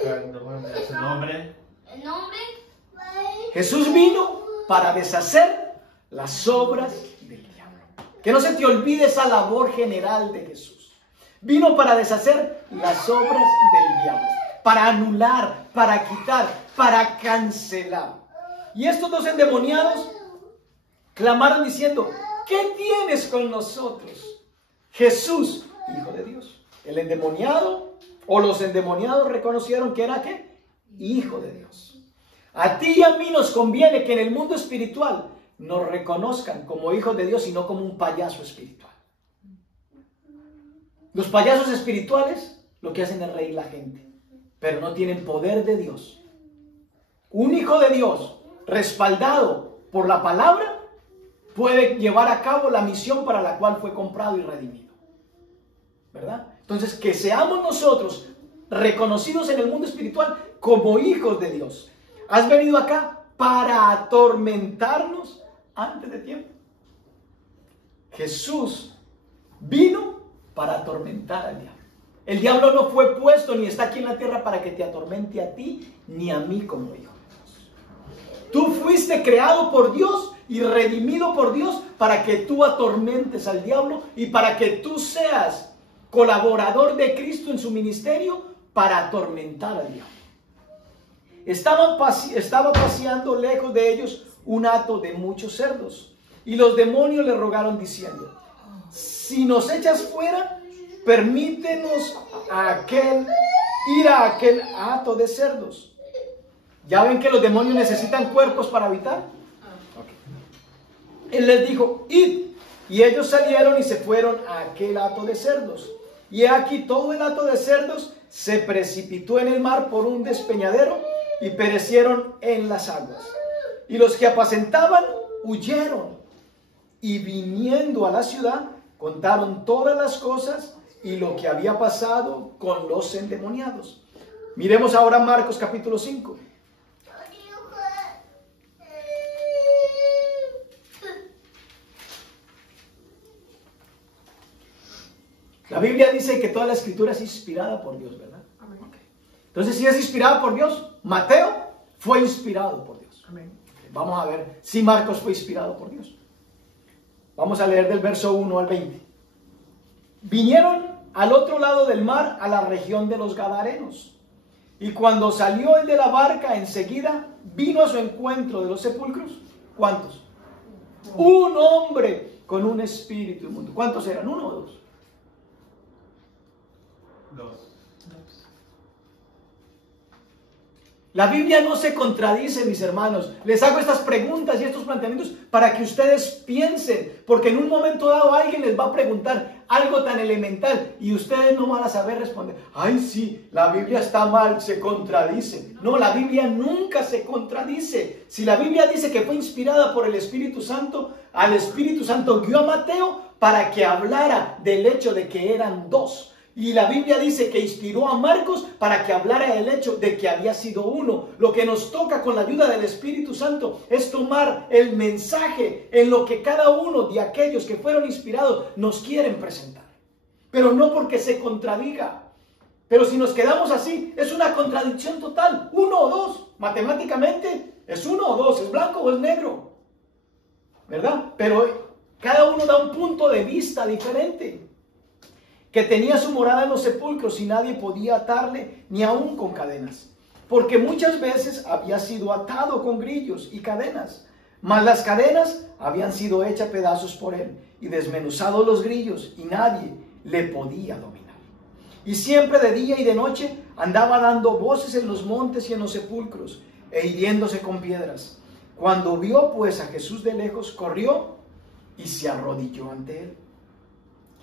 el demonio de ese nombre. Jesús vino para deshacer las obras del diablo. Que no se te olvide esa labor general de Jesús. Vino para deshacer las obras del diablo, para anular, para quitar, para cancelar. Y estos dos endemoniados clamaron diciendo: ¿qué tienes con nosotros, Jesús, Hijo de Dios? El endemoniado o los endemoniados reconocieron que era ¿qué? Hijo de Dios. A ti y a mí nos conviene que en el mundo espiritual nos reconozcan como hijos de Dios y no como un payaso espiritual. Los payasos espirituales lo que hacen es reír a la gente, pero no tienen poder de Dios. Un hijo de Dios respaldado por la palabra puede llevar a cabo la misión para la cual fue comprado y redimido, ¿verdad? Entonces, que seamos nosotros reconocidos en el mundo espiritual como hijos de Dios. ¿Has venido acá para atormentarnos antes de tiempo? Jesús vino para atormentar al diablo. El diablo no fue puesto ni está aquí en la tierra para que te atormente a ti ni a mí como hijo. Tú fuiste creado por Dios y redimido por Dios para que tú atormentes al diablo y para que tú seas colaborador de Cristo en su ministerio para atormentar al diablo. Estaba paseando lejos de ellos un hato de muchos cerdos, y los demonios le rogaron diciendo: si nos echas fuera, permítenos ir a aquel hato de cerdos. ¿Ya ven que los demonios necesitan cuerpos para habitar? Okay. Él les dijo: id. Y ellos salieron y se fueron a aquel hato de cerdos. Y aquí todo el hato de cerdos se precipitó en el mar por un despeñadero y perecieron en las aguas. Y los que apacentaban huyeron, y viniendo a la ciudad contaron todas las cosas y lo que había pasado con los endemoniados. Miremos ahora Marcos capítulo 5. La Biblia dice que toda la escritura es inspirada por Dios, ¿verdad? Amén. Okay. Entonces, si es inspirada por Dios, Mateo fue inspirado por Dios. Amén. Vamos a ver si Marcos fue inspirado por Dios. Vamos a leer del verso 1 al 20. Vinieron al otro lado del mar, a la región de los Gadarenos. Y cuando salió el de la barca, enseguida vino a su encuentro de los sepulcros. ¿Cuántos? Un hombre con un espíritu inmundo. ¿Cuántos eran? ¿Uno o dos? Dos. La Biblia no se contradice, mis hermanos. Les hago estas preguntas y estos planteamientos para que ustedes piensen, porque en un momento dado alguien les va a preguntar algo tan elemental y ustedes no van a saber responder. Ay, sí, la Biblia está mal, se contradice. No, la Biblia nunca se contradice. Si la Biblia dice que fue inspirada por el Espíritu Santo, al Espíritu Santo guió a Mateo para que hablara del hecho de que eran dos. Y la Biblia dice que inspiró a Marcos para que hablara del hecho de que había sido uno. Lo que nos toca con la ayuda del Espíritu Santo es tomar el mensaje en lo que cada uno de aquellos que fueron inspirados nos quieren presentar. Pero no porque se contradiga. Pero si nos quedamos así, es una contradicción total. Uno o dos. Matemáticamente es uno o dos. Es blanco o es negro. ¿Verdad? Pero cada uno da un punto de vista diferente. Que tenía su morada en los sepulcros y nadie podía atarle ni aún con cadenas, porque muchas veces había sido atado con grillos y cadenas, mas las cadenas habían sido hechas pedazos por él y desmenuzados los grillos, y nadie le podía dominar. Y siempre de día y de noche andaba dando voces en los montes y en los sepulcros e hiriéndose con piedras. Cuando vio pues a Jesús de lejos, corrió y se arrodilló ante él.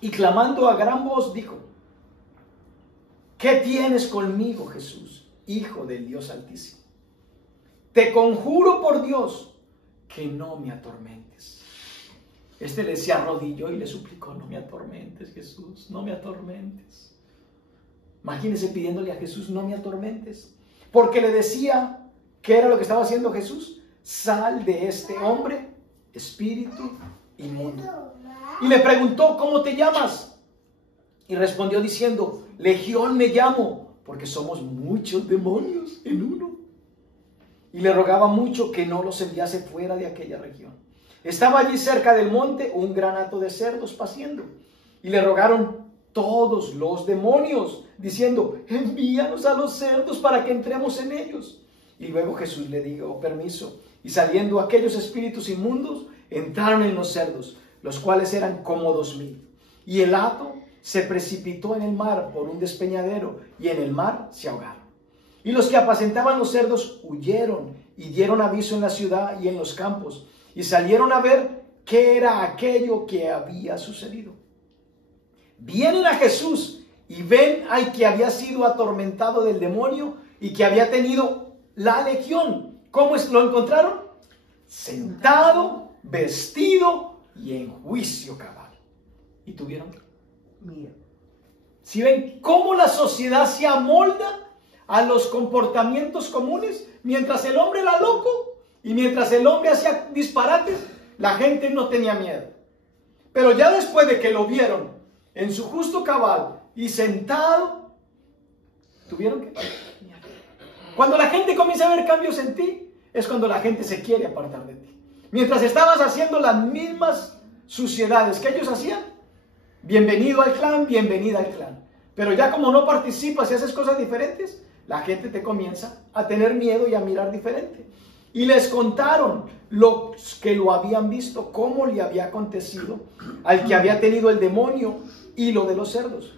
Y clamando a gran voz dijo: ¿qué tienes conmigo, Jesús, Hijo del Dios Altísimo? Te conjuro por Dios que no me atormentes. Este se arrodilló y le suplicó: no me atormentes, Jesús, no me atormentes. Imagínense pidiéndole a Jesús: no me atormentes. Porque le decía, ¿qué era lo que estaba haciendo Jesús? Sal de este hombre, espíritu inmundo. Y le preguntó: ¿cómo te llamas? Y respondió diciendo: Legión me llamo, porque somos muchos demonios en uno. Y le rogaba mucho que no los enviase fuera de aquella región. Estaba allí cerca del monte un gran hato de cerdos paciendo. Y le rogaron todos los demonios, diciendo: envíanos a los cerdos para que entremos en ellos. Y luego Jesús le dio permiso. Y saliendo aquellos espíritus inmundos, entraron en los cerdos, los cuales eran como 2000. Y el hato se precipitó en el mar por un despeñadero, y en el mar se ahogaron. Y los que apacentaban los cerdos huyeron y dieron aviso en la ciudad y en los campos, y salieron a ver qué era aquello que había sucedido. Vienen a Jesús y ven al que había sido atormentado del demonio y que había tenido la legión. ¿Cómo lo encontraron? Sentado, vestido y en juicio cabal. ¿Y tuvieron? Mira. ¿Sí ven cómo la sociedad se amolda a los comportamientos comunes? Mientras el hombre era loco y mientras el hombre hacía disparates, la gente no tenía miedo. Pero ya después de que lo vieron en su justo cabal y sentado, tuvieron que... Cuando la gente comienza a ver cambios en ti, es cuando la gente se quiere apartar de ti. Mientras estabas haciendo las mismas suciedades que ellos hacían, bienvenido al clan, bienvenida al clan. Pero ya como no participas y haces cosas diferentes, la gente te comienza a tener miedo y a mirar diferente. Y les contaron los que lo habían visto, cómo le había acontecido al que había tenido el demonio y lo de los cerdos.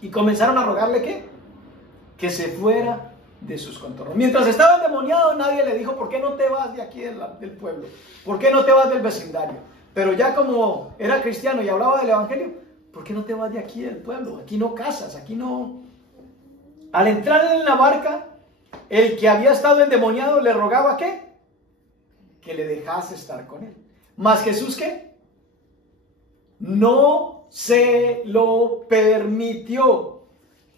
Y comenzaron a rogarle ¿qué? Que se fuera de sus contornos. Mientras estaba endemoniado, nadie le dijo, ¿por qué no te vas de aquí del pueblo? ¿Por qué no te vas del vecindario? Pero ya como era cristiano y hablaba del evangelio, ¿por qué no te vas de aquí del pueblo? Aquí no casas, aquí no... Al entrar en la barca, el que había estado endemoniado le rogaba ¿qué? Que le dejase estar con él. Mas Jesús ¿qué? No se lo permitió.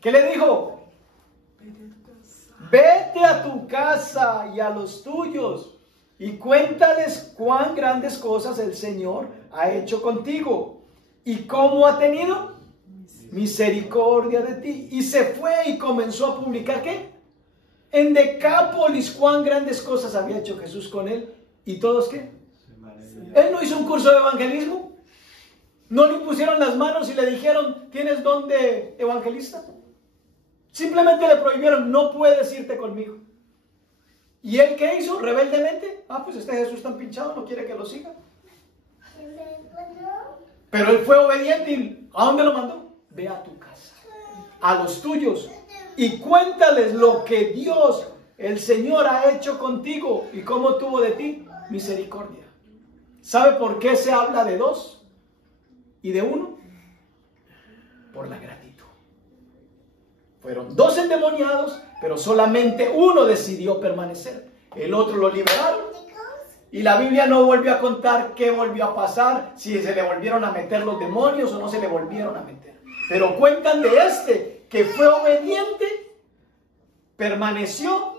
¿Qué le dijo? Vete a tu casa y a los tuyos y cuéntales cuán grandes cosas el Señor ha hecho contigo y cómo ha tenido misericordia de ti. Y se fue y comenzó a publicar ¿qué? En Decápolis cuán grandes cosas había hecho Jesús con él. ¿Y todos qué? Él no hizo un curso de evangelismo. No le pusieron las manos y le dijeron, ¿tienes don de evangelista? Simplemente le prohibieron, no puedes irte conmigo. ¿Y él qué hizo? Rebeldemente. Pues este Jesús tan pinchado, no quiere que lo siga. Pero él fue obediente y ¿a dónde lo mandó? Ve a tu casa, a los tuyos, y cuéntales lo que Dios, el Señor, ha hecho contigo y cómo tuvo de ti misericordia. ¿Sabe por qué se habla de dos y de uno? Por la gratitud. Fueron dos endemoniados, pero solamente uno decidió permanecer. El otro lo liberaron. Y la Biblia no volvió a contar qué volvió a pasar, si se le volvieron a meter los demonios o no se le volvieron a meter. Pero cuentan de este, que fue obediente, permaneció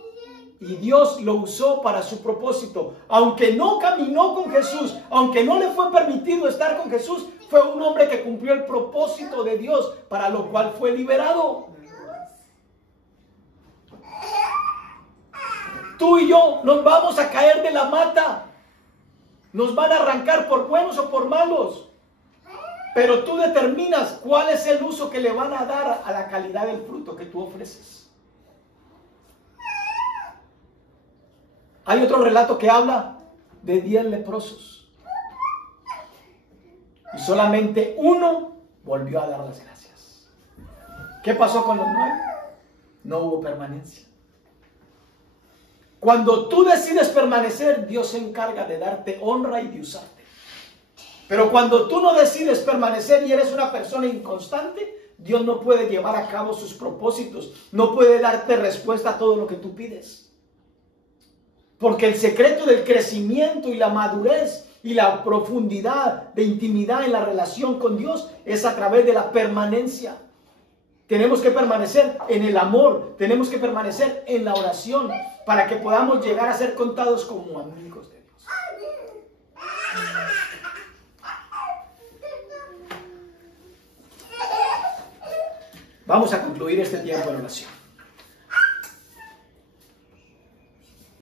y Dios lo usó para su propósito. Aunque no caminó con Jesús, aunque no le fue permitido estar con Jesús, fue un hombre que cumplió el propósito de Dios, para lo cual fue liberado. Tú y yo nos vamos a caer de la mata. Nos van a arrancar por buenos o por malos. Pero tú determinas cuál es el uso que le van a dar a la calidad del fruto que tú ofreces. Hay otro relato que habla de 10 leprosos. Y solamente uno volvió a dar las gracias. ¿Qué pasó con los 9? No hubo permanencia. Cuando tú decides permanecer, Dios se encarga de darte honra y de usarte. Pero cuando tú no decides permanecer y eres una persona inconstante, Dios no puede llevar a cabo sus propósitos. No puede darte respuesta a todo lo que tú pides. Porque el secreto del crecimiento y la madurez y la profundidad de intimidad en la relación con Dios es a través de la permanencia. Tenemos que permanecer en el amor, tenemos que permanecer en la oración para que podamos llegar a ser contados como amigos de Dios. Vamos a concluir este tiempo en oración.